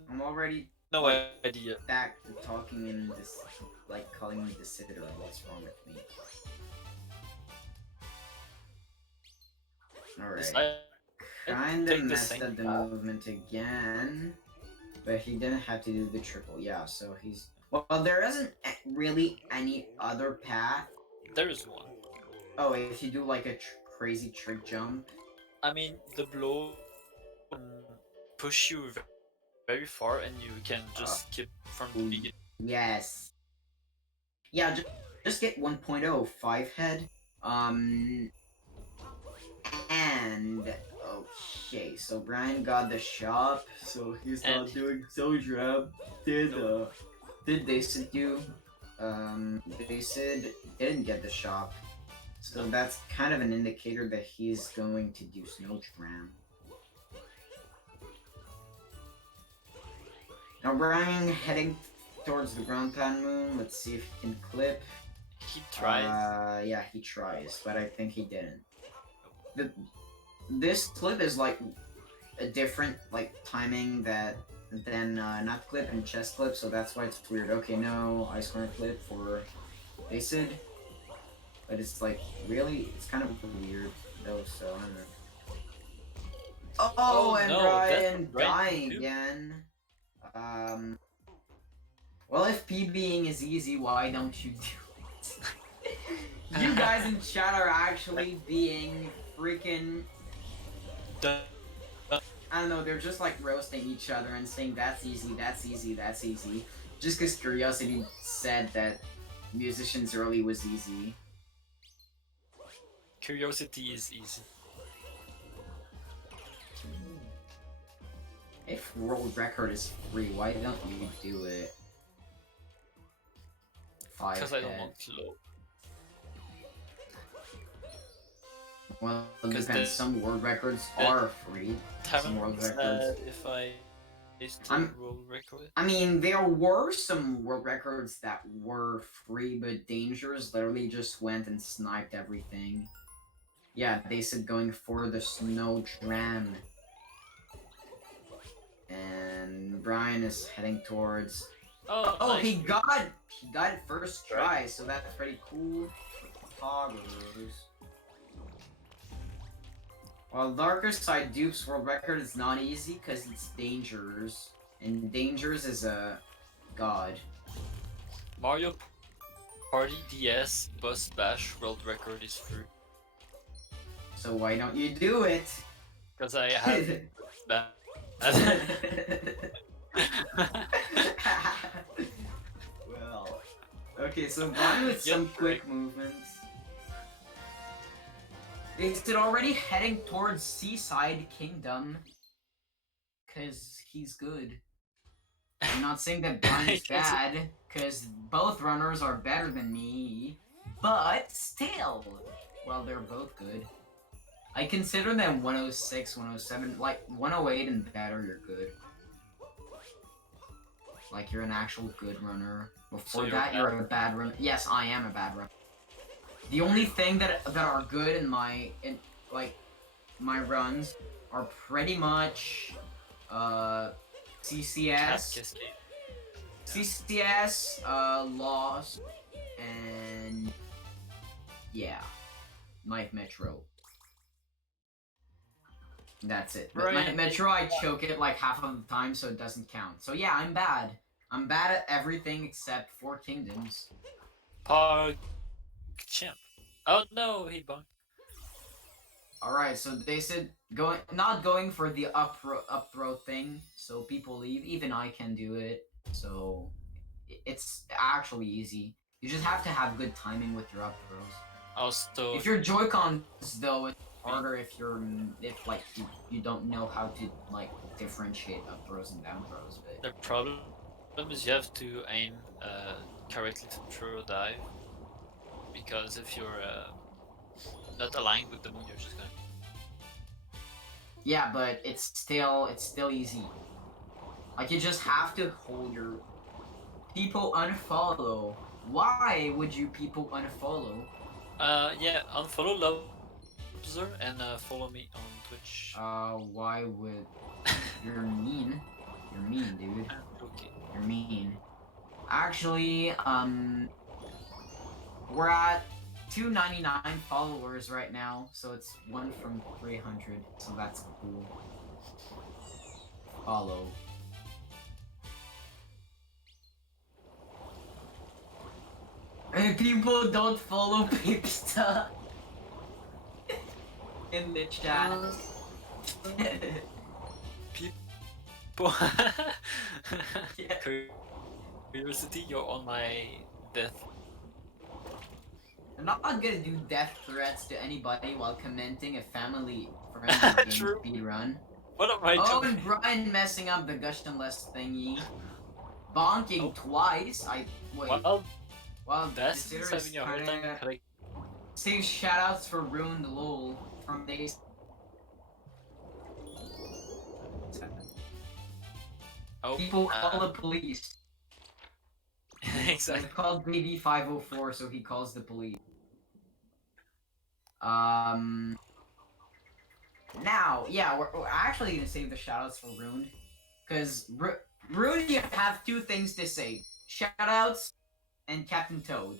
I'm already no idea. back to talking in this, like calling me the Sitter. What's wrong with me? Alright. Kinda messed up the movement again. But he didn't have to do the triple, yeah, so he's... Well, there isn't really any other path. There's one. Oh, if you do like a crazy trick jump? I mean, the blow push you very far and you can just skip from the beginning. Yes. Yeah, just get 1.0, 5 head. And... Okay, so Brian got the shop, so he's not doing so job. Did Dacid do? Dacid didn't get the shop. So that's kind of an indicator that he's going to do Snow Tram. Now Brian heading towards the ground pound moon. Let's see if he can clip. He tries. Yeah, he tries, but I think he didn't. This clip is like a different like timing than nut clip and chest clip, so that's why it's weird. Okay, no ice corner clip for Dacid, but it's like really it's kind of weird though. So I don't know. Oh, and no, Brian dying again. Well, if PBing is easy, why don't you do it? You guys in chat are actually being freaking... I don't know, they're just like roasting each other and saying that's easy, that's easy, that's easy. Just because Curiosity said that Musicians Early was easy. Curiosity is easy. If world record is free, why don't you do it? Because I don't want to load. Well, it depends. Some world records are free. Some world records. If I still world record it. I mean, there were some world records that were free, but Dangers literally just went and sniped everything. Yeah, they said going for the snow dram. And Brian is heading towards... Oh, nice. he got it first try, so that's pretty cool. Poggers. While Darker Side Dupe's world record is not easy because it's Dangers. And Dangers is a god. Mario Party DS Bus Bash world record is free. So why don't you do it? Because I have that. Well, okay, so Brian with some quick movements. Is it already heading towards Seaside Kingdom? Cause he's good. I'm not saying that Brian's bad, cause both runners are better than me, but still, well, they're both good. I consider them 106, 107, like 108 and better, you're good. Like you're an actual good runner. Before that, you're a bad runner. Yes, I am a bad runner. The only thing that are good in my runs are pretty much CCS, Lost, and yeah, Knife Metro. That's it. But Knife Metro, I choke it like half of the time, so it doesn't count. So yeah, I'm bad. I'm bad at everything except Four Kingdoms. Champ. Oh no, he bunked. Alright, so they said not going for the up throw thing, so people leave. Even I can do it, so it's actually easy. You just have to have good timing with your up throws. Also, if your Joy-Cons though, it's harder if you don't know how to like differentiate up throws and down throws. But the problem is you have to aim correctly to throw dive, because if you're not aligned with the moon, you're just gonna... Yeah, but it's still easy. Like you just have to hold your... People unfollow. Why would you people unfollow? Yeah, unfollow Lobster and follow me on Twitch. Why would... You're mean. You're mean, dude. Okay. You're mean. Actually, we're at 299 followers right now, so it's 1 from 300, so that's cool. Follow. And people don't follow Pipsta in the chat. People... Curiosity, you're on my death. I'm not gonna do death threats to anybody while commenting a family-friendly game speedrun. What am I doing? Oh, and Brian messing up the Gushionless thingy. Bonking twice. Wait. Well, that's having a hard time. Say shoutouts for Ruined LOL from Dace. Oh, people call the police. Exactly. He called Baby 504, so he calls the police. Now, yeah, we're actually gonna save the shoutouts for Ruined, because Ruined, you have two things to say: shoutouts and Captain Toad.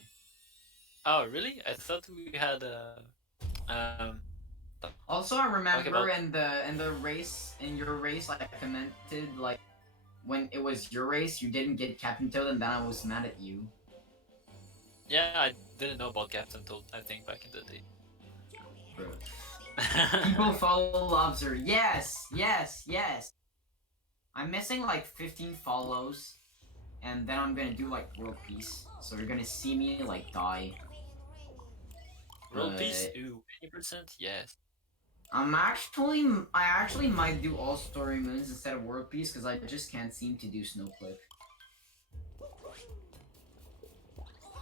Oh, really? I thought we had Also, I remember in your race, like I commented like when it was your race, you didn't get Captain Toad, and then I was mad at you. Yeah, I didn't know about Captain Toad, I think, back in the day. Bro. People follow Lobster. Yes, yes, yes. I'm missing like 15 follows, and then I'm gonna do like world peace. So you're gonna see me like die. World Peace? But Ooh, 80%? Yes. I actually might do all story moons instead of world peace because I just can't seem to do snowclip.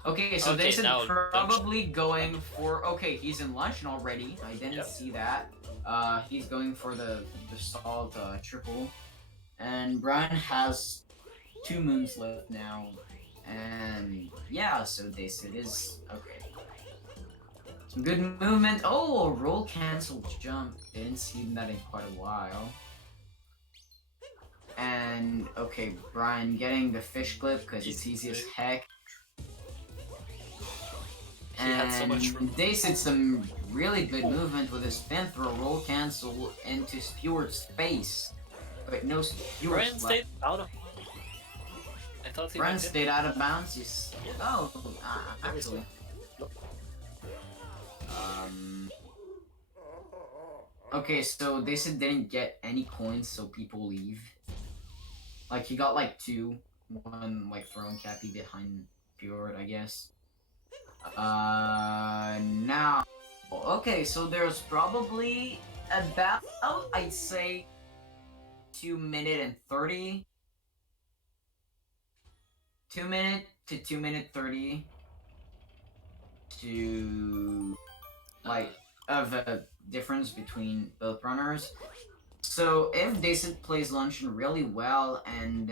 Okay, so they Okay, said now probably going for. Okay, he's in luncheon already. I didn't Yep. see that. He's going for the salt triple, and Brian has 2 moons left now, and yeah, so they said is okay. Some good movement. Oh, roll cancel jump. Didn't see that in quite a while. And okay, Brian getting the fish clip because it's easy as heck. He had so much room. They did some really good movement with his spin throw roll cancel into Stewart's face. But no Stewart's Brian stayed out of. I thought he Brian went in. stayed out of bounds. Yes. Oh, actually. Okay, so they said didn't get any coins, so people leave. Like, he got like 2. One, like, throwing Cappy behind Fjord, I guess. Now. Okay, so there's probably about, I'd say, 2 minute and 30. 2 minute to 2 minute 30 to, like, of a difference between both runners. So if Dacid plays Luncheon really well and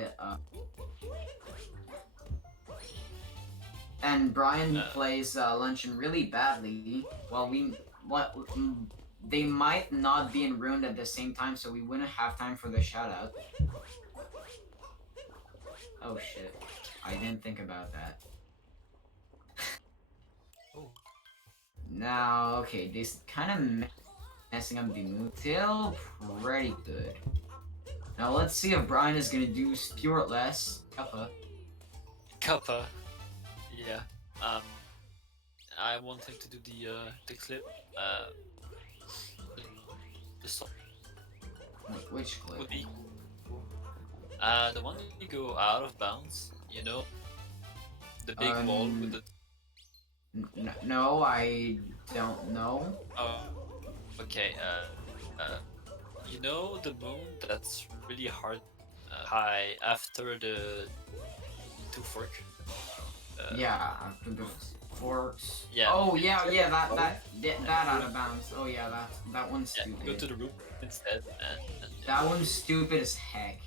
Brian plays Luncheon really badly, well, they might not be in Ruined at the same time, so we wouldn't have time for the shoutout. Oh shit, I didn't think about that. Now, okay, this kind of messing up the move. Still pretty good. Now let's see if Brian is gonna do Spiritless. Kappa. Yeah. I want him to do the clip. The song. Which clip? Would be. The one that you go out of bounds. You know. The big wall with the. No, I don't know. Oh. Okay. You know the moon that's really hard, high after the 2 fork. Yeah, after the forks. Yeah. Oh yeah, that out of bounds. Oh yeah, that one's stupid. Yeah, go to the roof instead, and that one's stupid as heck.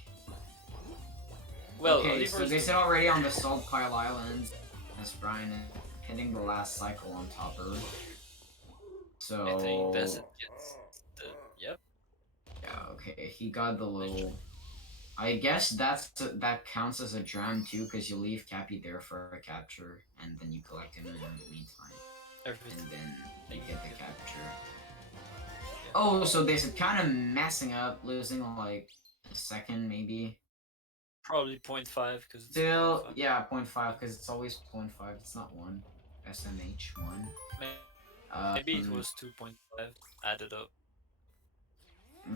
Well, okay, so they said already on the Salt Pile Islands, as Brian is hitting the last cycle on Topper. So I think that's it. Gets the yep. Yeah, okay, he got the little. I guess that counts as a dram too, because you leave Cappy there for a capture, and then you collect him in the meantime. Everything. And then you get the capture. Yeah. Oh, so they're kind of messing up, losing like a second maybe. Probably 0.5 because still 0.5. Yeah, 0.5 because it's always 0.5. It's not 1. SMH 1. Maybe it was 2.5 added up.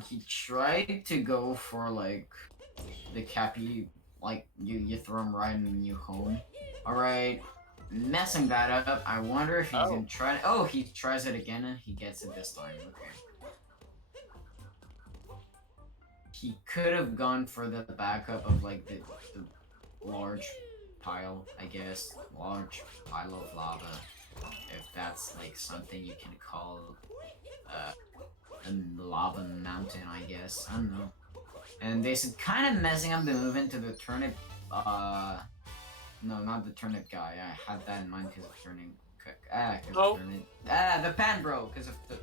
He tried to go for like the Cappy, like you throw him right and you home. Alright, messing that up. I wonder if he's gonna try. Oh, he tries it again and he gets it this time. Okay. He could have gone for the backup of like the large pile, I guess. Large pile of lava. If that's like something you can call a lava mountain, I guess. I don't know. And they said kind of messing up the move into the turnip. No, not the turnip guy. I had that in mind because of turning. The pan bro, because of the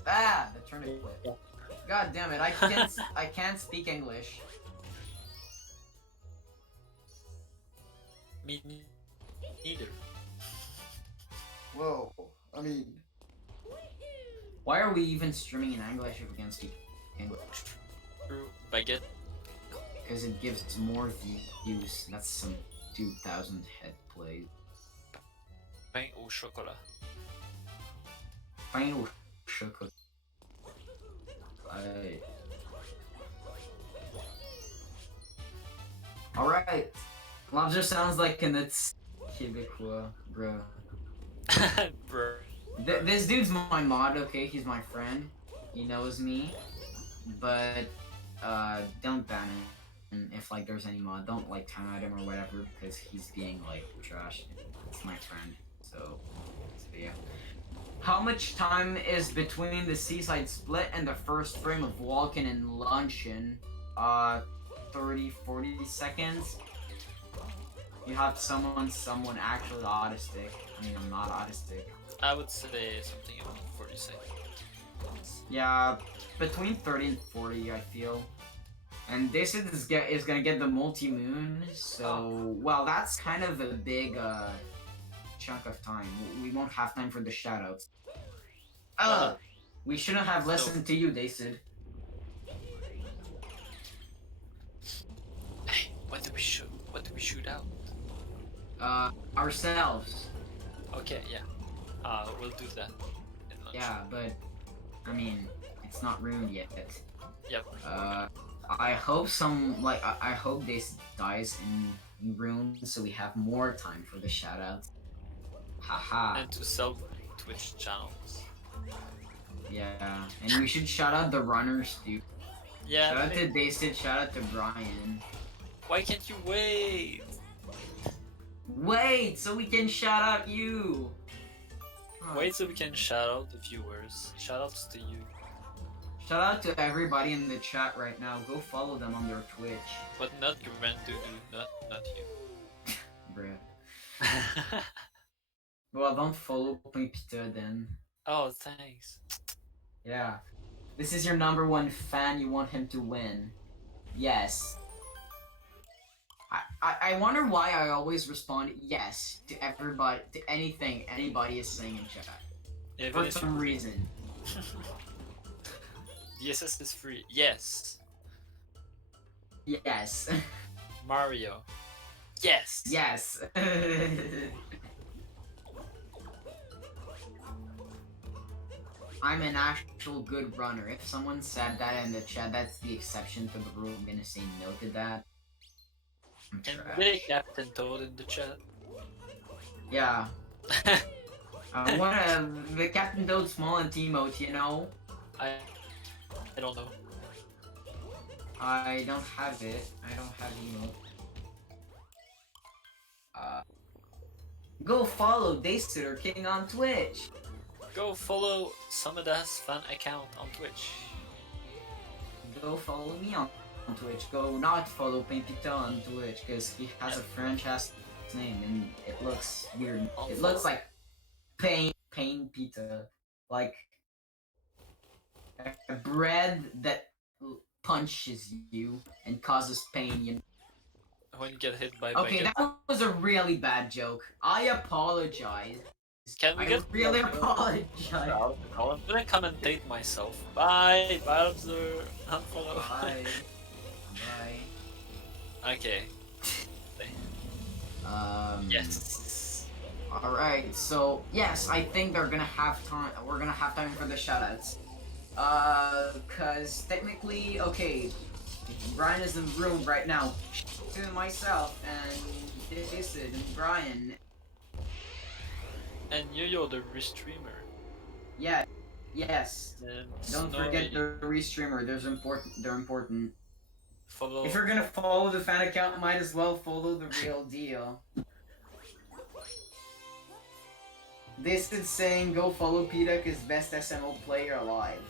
turnip clip. God damn it! I can't speak English. Me neither. Whoa! I mean, why are we even streaming in English if we can't speak English? True. Baguette. because it gives more views. That's some 2,000 head plays. Pain au chocolat. Pain au chocolat. Alright. Lobster sounds like an it's Québécois, bro. Bro. This dude's my mod, okay? He's my friend. He knows me. But, don't ban him. And if, like, there's any mod, don't, like, time at him or whatever, because he's being, like, trash. It's my friend. So yeah. How much time is between the seaside split and the first frame of walking and luncheon? 30-40 seconds. You have someone actually autistic. I mean, I'm not autistic. I would say something about 40 seconds. Yeah, between 30 and 40, I feel. And this is gonna get the multi-moon, so... Well, that's kind of a big, chunk of time. We won't have time for the shoutouts. We shouldn't have listened to you, Dacid. Hey, what do we shoot? What do we shoot out? Ourselves. Okay, yeah. We'll do that in lunch. Yeah, but I mean, it's not ruined yet. Yep. I hope I hope this dies in ruin so we have more time for the shoutouts. Haha. And to sell Twitch channels. Yeah, and we should shout out the runners, dude. Yeah. Shout out to Dacid, shout out to Brian. Why can't you wait? Wait, so we can shout out you! Wait so we can shout out the viewers. Shoutouts to you. Shout out to everybody in the chat right now. Go follow them on their Twitch. But not Grandudu, not you. Bruh. Well, don't follow Pimpita then. Oh, thanks. Yeah. This is your #1 fan, you want him to win. Yes. I wonder why I always respond yes to everybody, to anything anybody is saying in chat. Yeah, for some reason. The SS is free. Yes. Yes. Mario. Yes. Yes. I'm an actual good runner. If someone said that in the chat, that's the exception to the rule. I'm gonna say no to that. I'm And trash. get a Captain Toad in the chat. Yeah. I want the Captain Toad small and emote, you know? I don't know. I don't have it. I don't have emote. Go follow Dacidderking on Twitch. Go follow Samada's fan account on Twitch. Go follow me on Twitch. Go not follow Pimpita on Twitch because he has a French ass name and it looks weird. It looks like pain pita, like a bread that punches you and causes pain. You know? When you get hit by Okay, that was a really bad joke. I apologize. Can we I get really apologize. I'm gonna commentate myself. Bye, Bowser. Unfollow. Bye. Bye. Okay. Yes. All right. So yes, I think they're gonna have time. We're gonna have time for the shoutouts. Cause technically, okay, Brian is in the room right now. To myself and Dacid and Brian. And you're the restreamer. Yeah. Yes. And Don't forget the restreamer. They're important. Follow. If you're gonna follow the fan account, might as well follow the real deal. This is saying go follow Pita cause best SMO player alive.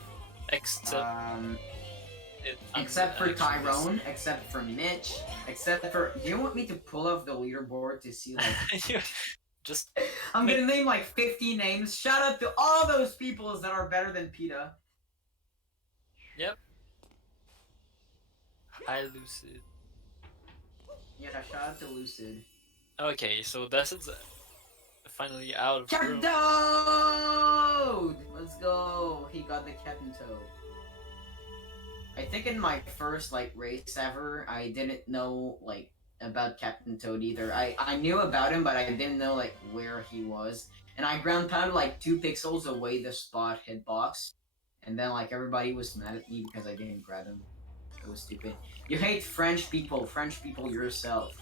Except for Tyrone, except for Mitch, except for... Do you want me to pull off the leaderboard to see, like... Just... I'm gonna name, like, 50 names. Shout out to all those people that are better than Pita. Yep. Hi, Lucid. Yeah, shout out to Lucid. Okay, so that's it. Finally out of Captain room. Toad! Let's go. He got the Captain Toad. I think in my first like race ever, I didn't know like about Captain Toad either. I knew about him, but I didn't know like where he was. And I ground pounded like 2 pixels away the spot hitbox, and then like everybody was mad at me because I didn't grab him. It was stupid. You hate French people. French people yourself.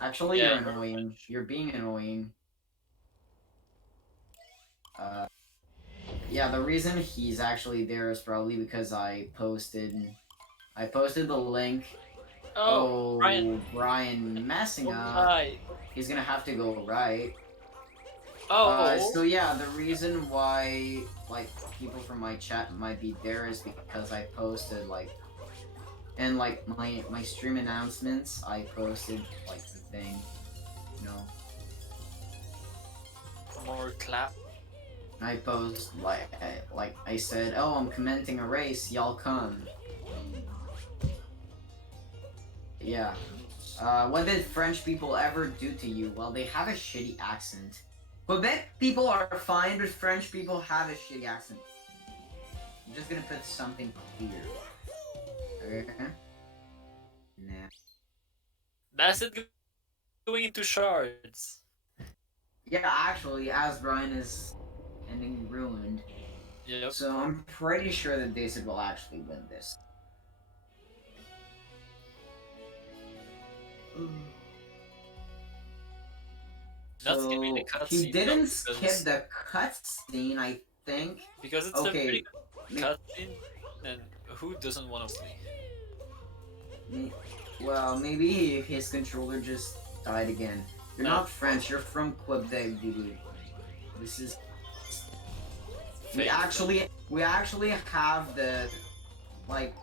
Actually, Yeah, you're you're annoying. French. You're being annoying. Yeah, the reason he's actually there is probably because I posted the link. Oh, Brian, Oh, Brian messing don't up. die. He's gonna have to go right. Oh, So yeah, the reason why like people from my chat might be there is because I posted like and like my stream announcements. I posted like the thing, you know. more clap. I post like I said, oh, I'm commenting a race. Y'all come. Yeah. What did French people ever do to you? Well, they have a shitty accent. Quebec people are fine, but French people have a shitty accent. I'm just gonna put something clear. Okay? Nah. That's it going into shards. Yeah, actually, as Brian is ending ruined. Yep. So I'm pretty sure that David will actually win this. Not skipping the So he cutscene though, didn't skip the cutscene, I think. because it's a Okay. pretty good cutscene, and who doesn't want to play? Well, maybe his controller just died again. You're No. not French, you're from Quebec, dude. This is... We Fake. actually have the, like,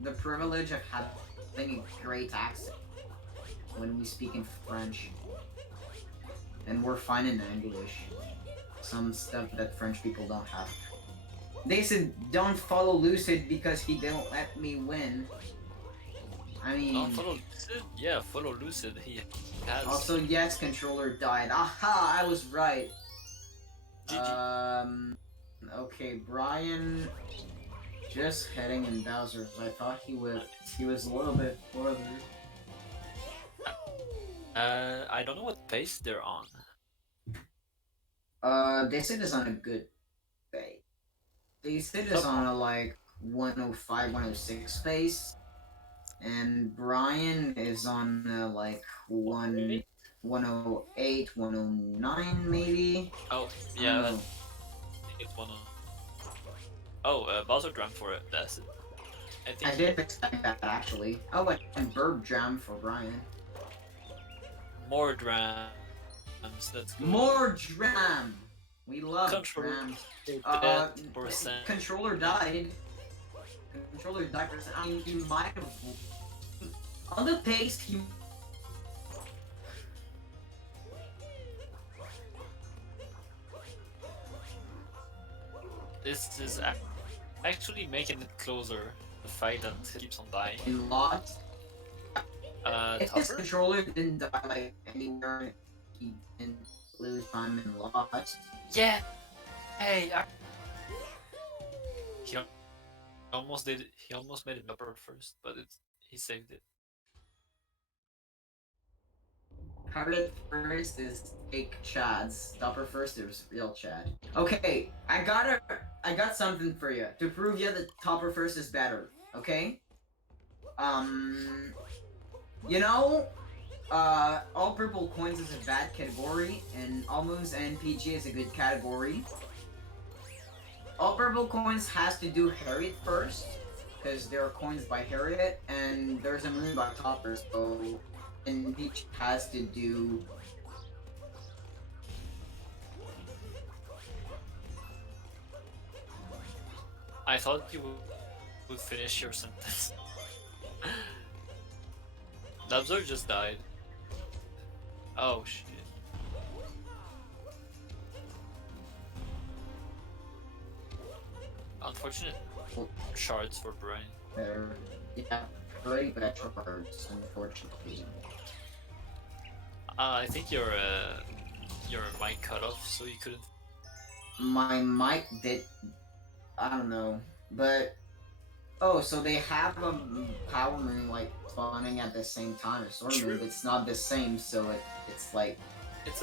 the privilege of having a great accent when we speak in French. And we're fine in English. Some stuff that French people don't have. They said, don't follow Lucid because he didn't let me win. I mean... Don't follow Lucid? Yeah, follow Lucid. He has... Also, yes, controller died. Aha, I was right. GG. Okay, Brian just heading in Bowser's. I thought he was a little bit further. I don't know what pace they're on. They said it's on a good pace. They said it's on a like 105, 106 pace. And Brian is on like 108, 109 maybe. Oh, yeah, I think it's 109. Oh, Bowser Drum for it. That's it. I didn't expect that actually. Oh, and Burb Jam for Brian. More drams. That's good. More dram. We love Control. drams. 10%. Controller died. Controller died. I mean, he might have. On the pace, he. This is actually making it closer. The fight that keeps on dying. Lost. If his Tougher? controller didn't die like anywhere, he didn't lose time and lost. Yeah. Hey. He almost did. He almost made it upper first, but he saved it. Hardest first is fake Chads. Upper first is real Chad. Okay, I got something for you to prove you that Topper first is better. Okay. You know, all purple coins is a bad category, and almost NPG is a good category. All purple coins has to do Harriet first, because there are coins by Harriet, and there's a moon by Topper, so NPG has to do. I thought you would finish your sentence. Dabzor just died. Oh shit. Unfortunate shards for Brian. Yeah, pretty bad shards, unfortunately. I think your mic cut off, so you couldn't. My mic did. I don't know, but Oh, so they have a power moon like spawning at the same time as sword moon, True. but it's not the same. So it's like It's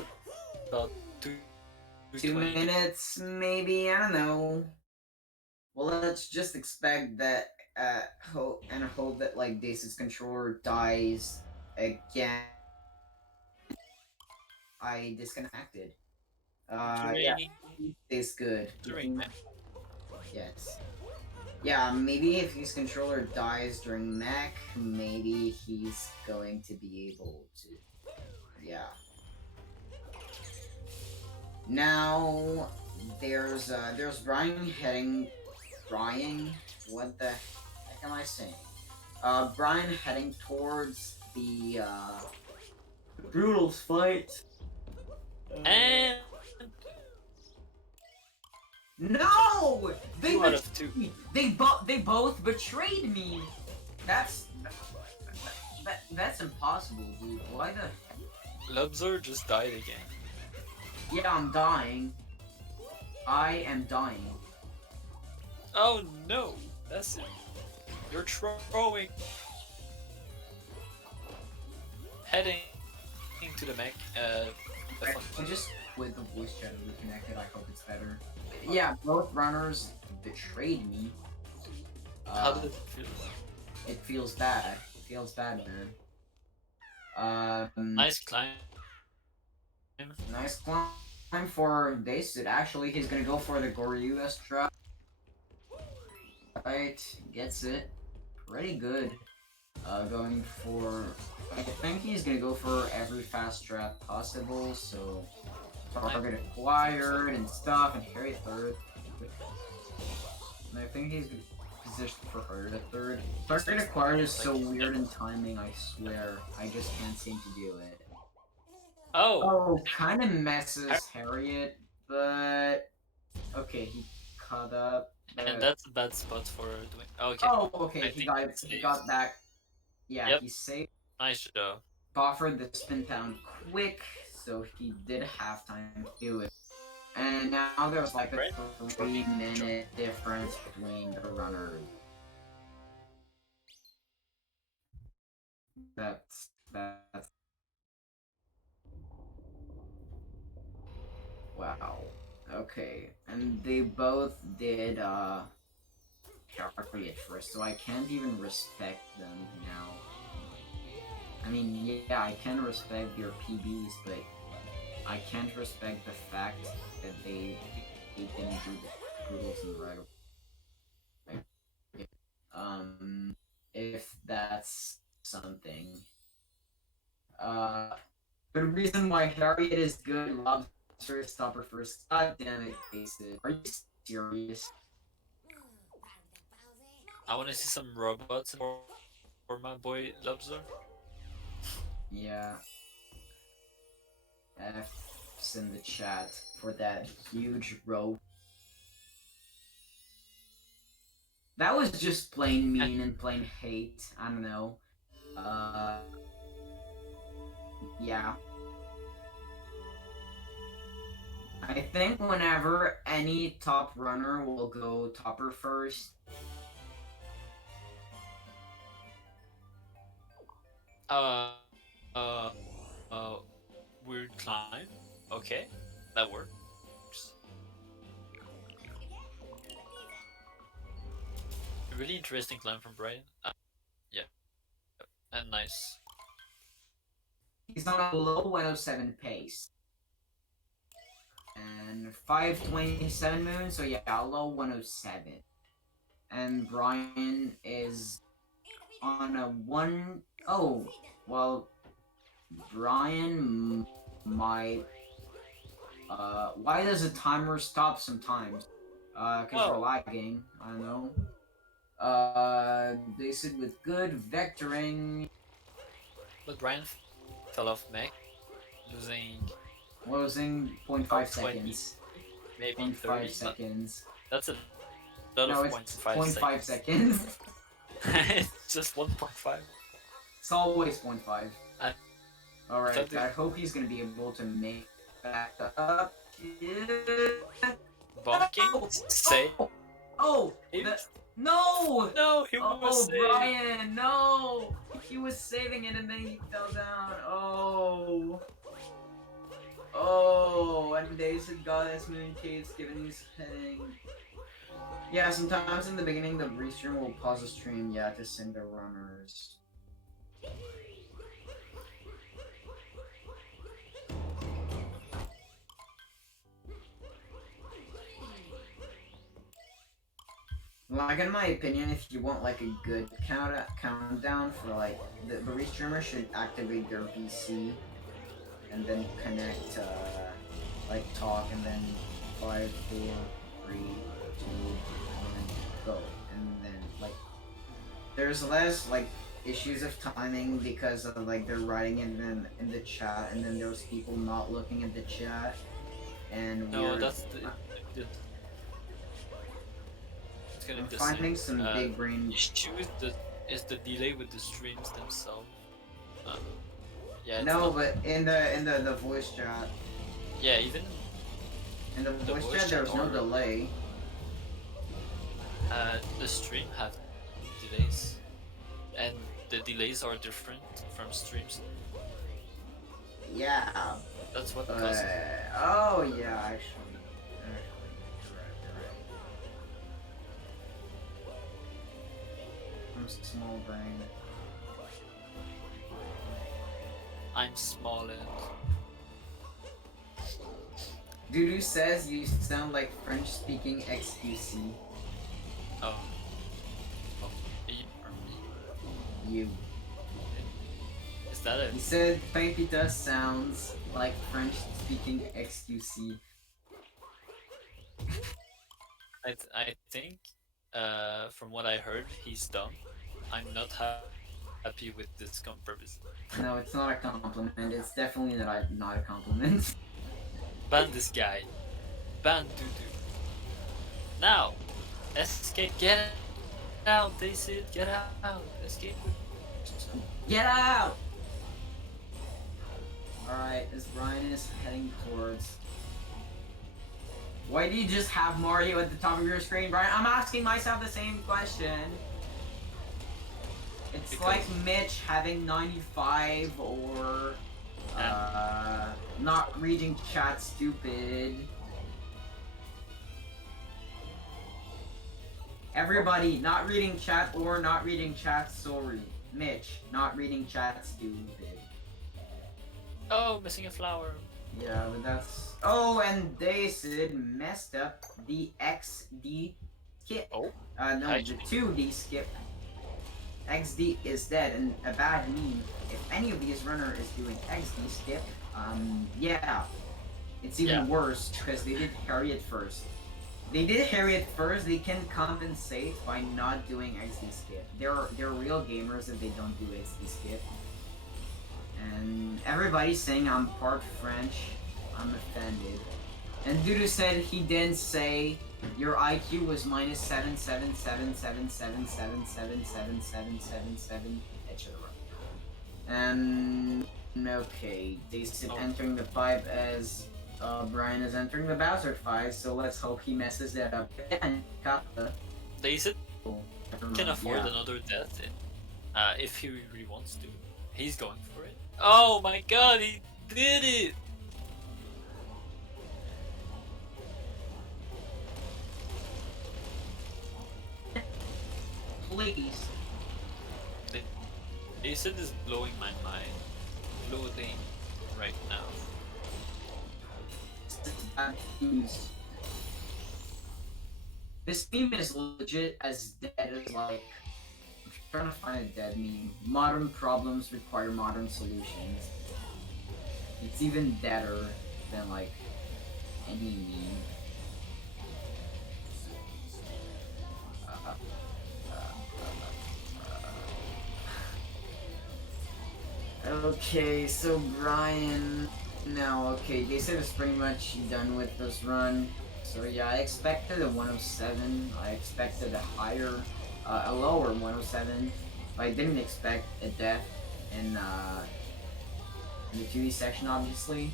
about 2 2:20. minutes, maybe. I don't know. Well, let's just expect that. Hope that like Dace's controller dies again. I disconnected. Yeah, During it's good. during match. Yes. Yeah, maybe if his controller dies during mech, maybe he's going to be able to. Yeah. Now there's Brian. What the heck am I saying? Brian heading towards the brutal fight. And No! They 2 out of 2. betrayed me. They both betrayed me. That's that's impossible, dude. Why the heck? Lobzer just died again. Yeah, I'm dying. I am dying. Oh no! That's it. You're throwing. Heading to the mech. I just quit the voice chat and reconnected. I hope it's better. Yeah, both runners betrayed me. How did it feel? It feels bad. It feels bad, man. Nice climb. Nice climb for Dacid. Actually, he's gonna go for the Goryu drop. Right, gets it. Pretty good. Going for. I think he's gonna go for every fast trap possible, so. Target acquired and stuff, and Harry third. And I think he's positioned for her to third. Target acquired is so weird in timing, I swear. I just can't seem to do it. Oh, Kind of messes Harriet, but okay, he caught up. and that's a bad spot for doing. Okay. Oh, okay, I he think got back. Yeah, Yep. he saved. Nice job. Buffered the spin down quick, so he did have time to do it. And now there's like a 3-minute difference between the runners. That's wow. Okay, and they both did Harriet first, so I can't even respect them now. I mean, yeah, I can respect your PBs, but I can't respect the fact that they didn't do the Poodles in the right way. If that's something. The reason why Harriet is good, Lobster Stopper first. God damn it, Basic. Are you serious? I want to see some robots for my boy Lobster. Yeah. F's in the chat for that huge rope. That was just plain mean and plain hate. I don't know. Yeah. I think whenever any top runner will go topper first. Uh, uh, weird climb. Okay, that works. Really interesting climb from Brian. Yeah, and nice. He's on a low 107 pace. And 527 moon, so yeah, a low 107. And Brian is on a 1. Oh, well, Brian might. Why does the timer stop sometimes? Because we're lagging. I don't know. They said with good vectoring. But Brian fell off mech, losing 0.5 seconds. maybe 0.5 seconds. That's a lot No, of it's 0.5 seconds. It's just 1.5. It's always 0.5. Alright, I hope he's gonna be able to make back up. Bonking? Say. Oh! No! No, he was Oh, saved. Brian, no! He was saving it and then he fell down. Oh. Oh, and Daisy got as many Kates given he's hitting. Yeah, sometimes in the beginning the restream will pause the stream, yeah, to sing the runners. Like, in my opinion, if you want like a good countdown for like the restreamer should activate their PC and then connect like talk and then 5, 4, 3, 2, 1, go, and then like there's less like issues of timing because of like they're writing in the chat and then there's people not looking at the chat and No, that's the it's gonna I'm be the finding same. some big brain. Issue is the delay with the streams themselves. Yeah, it's No, not. but in the voice chat. Yeah, even In the the voice voice chat, chat there's no or delay. the stream have delays, and the delays are different from streams. Yeah. That's what causes it. Oh yeah, actually, you're right. I'm small brain. I'm small and Dudu says you sound like French-speaking XQC. oh, me or me? You. Is that it? He said Pampita sounds like French-speaking XQC. I think from what I heard, he's dumb. I'm not happy with this comparison. No, it's not a compliment. It's definitely not a compliment. Ban this guy. Ban Dudu. Now! Escape, get out, they said, get out! Escape. Get out! Alright, as Brian is heading towards... Why do you just have Mario at the top of your screen, Brian? I'm asking myself the same question. It's Because... like Mitch having 95 or... not reading chat stupid. Everybody, not reading chat or not reading chat, sorry. Mitch, not reading chat stupid. Oh, missing a flower. Yeah, but that's... Oh, and Dacid messed up the XD skip. Oh? No, the 2D skip. XD is dead, and a bad meme. If any of these runner is doing XD skip, yeah. It's even worse, because they did Harriet first. They did Harriet first, they can compensate by not doing XD skip. They're real gamers if they don't do XD skip. And everybody's saying I'm part French. I'm offended. And Dudu said he didn't say your IQ was minus 7777777777777, etc. And okay, Dacidderking entering the 5 as Brian is entering the Bowser 5, so let's hope he messes that up again. Dacid can afford another death if he really wants to. He's going for it. Oh my god, he did it! Please. Dacid is blowing my mind. Floating right now. This meme is legit as dead as like... I'm trying to find a dead meme. Modern problems require modern solutions. It's even deader than like any meme. Okay, so Brian... Now, okay, they said it's pretty much done with this run. So yeah, I expected a 107. I expected a higher, a lower 107. But I didn't expect a death in the 2D section, obviously.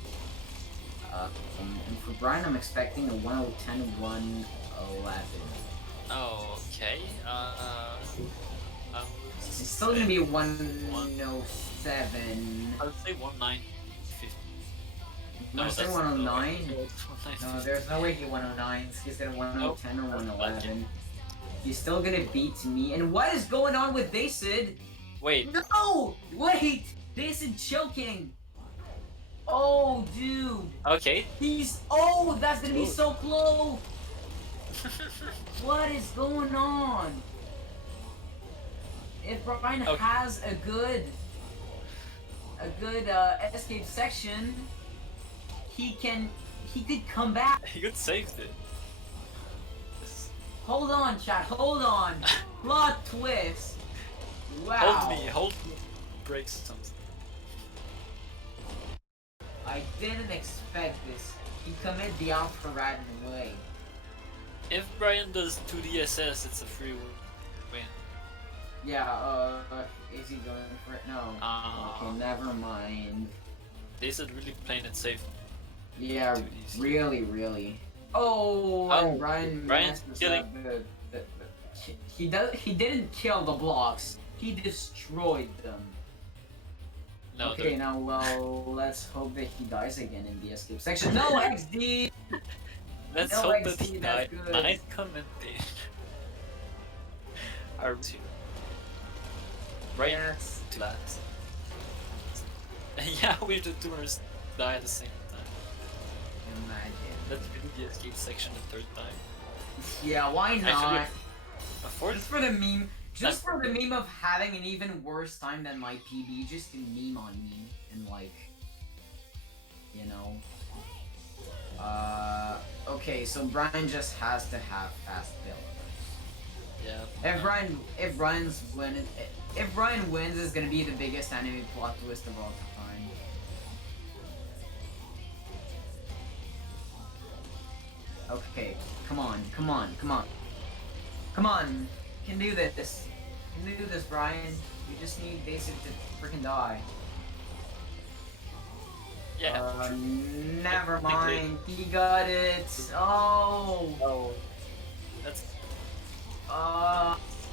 And for Brian, I'm expecting a 110 111. Oh, okay. I would It's still gonna say be 107. I would say 1950. You wanna No, say that's no way. 109? No, it's No, 1950. there's no way he 109s. He's gonna Nope, 1010 or that's a bad game. 111. He's still gonna beat me. And what is going on with Dacid? Wait. No! Wait! Dacid choking! Oh, dude! Okay. He's. Oh, that's gonna be so close! What is going on? If Brian Okay. has a good escape section, he could come back. He could save it. Hold on, chat. Hold on. Plot twist. Wow. Hold me. Break something. I didn't expect this. He committed the offer right away. If Brian does 2DSS, it's a free win. Yeah, is he going for it? No. Okay, never mind. They said really playing it safe. Yeah, 2Ds. really. Oh, and Brian Brian's messed killing. up he didn't kill the blocks. He destroyed them. No, Okay, now, well, let's hope that he dies again in the escape section. No, XD! let's No hope that XD, he that's died. good. Nice commentator. Brian Yes. to last. Yeah, we the tumors die at the same time. Imagine. Let's do the escape section the third time. Yeah, why not? Actually, a fourth? Just for the meme. Just for the meme of having an even worse time than my PB, just to meme on me and like, you know. Okay, so Brian just has to have fast build. Yeah. If Brian wins, it's gonna be the biggest anime plot twist of all time. Okay, come on. You can do this. You can do this, Brian. You just need Dacidderking to freaking die. Yeah. Never mind. He got it. Oh. Oh. That's.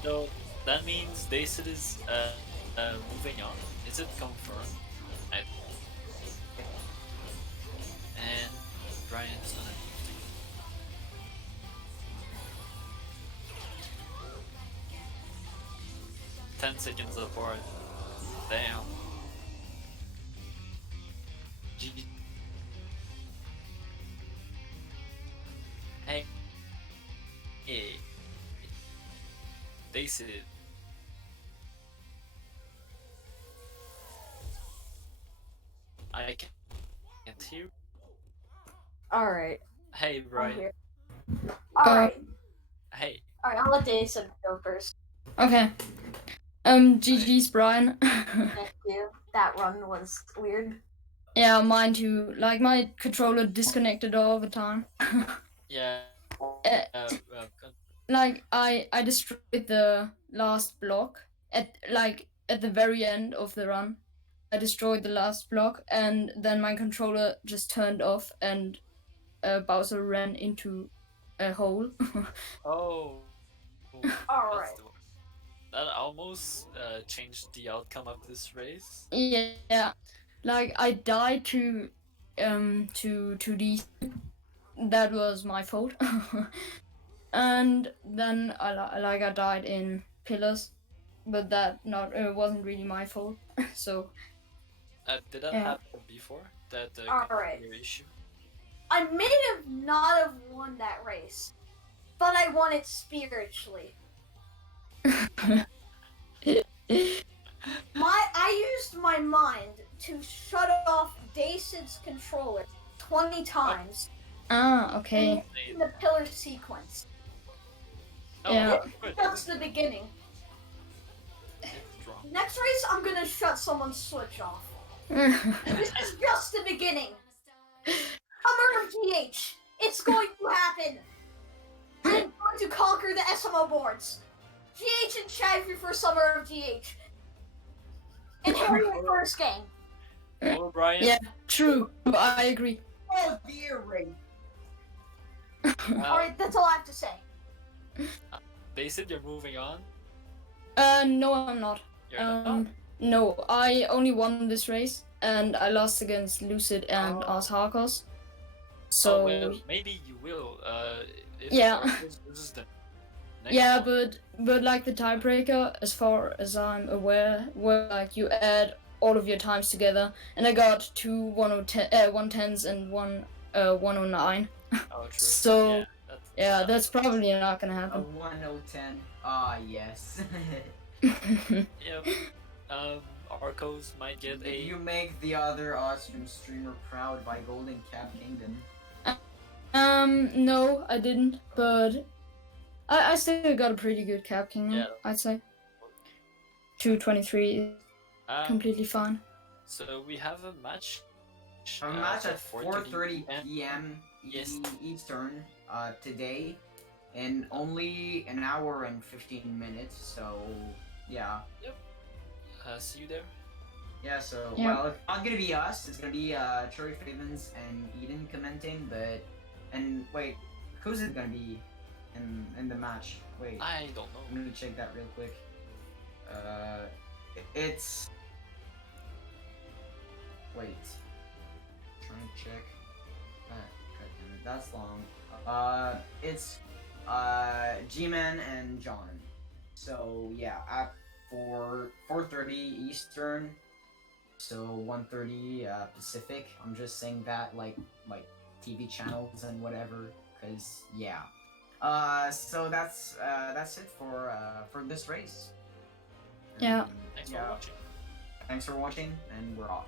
So that means Dacid is moving on. Is it confirmed? And Brian's on a 10 seconds apart. Damn. GG. Hey. Hey. Dacid. I can't hear. Alright. Hey, I'm Brian. here. Alright. Hey. Alright, I'll let David go first. Okay. GG's, Brian. Thank you. That run was weird. Yeah, mine too. Like, my controller disconnected all the time. Yeah. Like, I destroyed the last block at the very end of the run. I destroyed the last block, and then my controller just turned off, and Bowser ran into a hole. Oh. Alright. That almost changed the outcome of this race. Yeah, like I died to these. That was my fault. And then I died in pillars, but that wasn't really my fault. So Did that Yeah. happen before? That Alright. your issue? I may have not have won that race, but I won it spiritually. I used my mind to shut off Dacid's controller 20 times okay. in the pillar sequence. Oh, Yeah. good. That's the beginning. It's wrong. Next race, I'm gonna shut someone's switch off. This is just the beginning. Summer of GH. It's going to happen. I'm going to conquer the SMO boards. GH and Chagry for Summer of GH. And Harry my first game. Oh, Brian. Yeah, true. I agree. Oh dear, Ray. Alright, that's all I have to say. They said you're moving on. No, I'm not. You're not. No, I only won this race, and I lost against Lucid and Oh. Harkos. So So well, maybe you will. If Yeah. Arcos loses the next yeah, one. but like the tiebreaker, as far as I'm aware, where like you add all of your times together, and I got two 110s and one 109. Oh, true. So yeah, that's probably not gonna A happen. 1010. Ah, yes. Yep. Arcos might get Did a. you make the other Austrian streamer proud by Golden Cap Kingdom? No, I didn't, but I still got a pretty good cap kingdom, Yeah. I'd say. 223 is completely fine. So we have a match. A match at 4:30 4:30 p.m. Yes. Eastern today, in only an hour and 15 minutes. So yeah. Yep. See you there. Yeah. So Yeah. well, it's not gonna be us. It's gonna be Cherry Favens and Eden commenting. And wait, who's it gonna be in the match? Wait. I don't know. Let me check that real quick. It's. Wait. Trying to check. God damn it, that's long. It's G-Man and John. So yeah, at 4:30 Eastern. So 1:30 Pacific. I'm just saying that like TV channels and whatever, cause yeah. So that's it for this race. Yeah. Thanks Yeah. for watching. Thanks for watching, and we're off.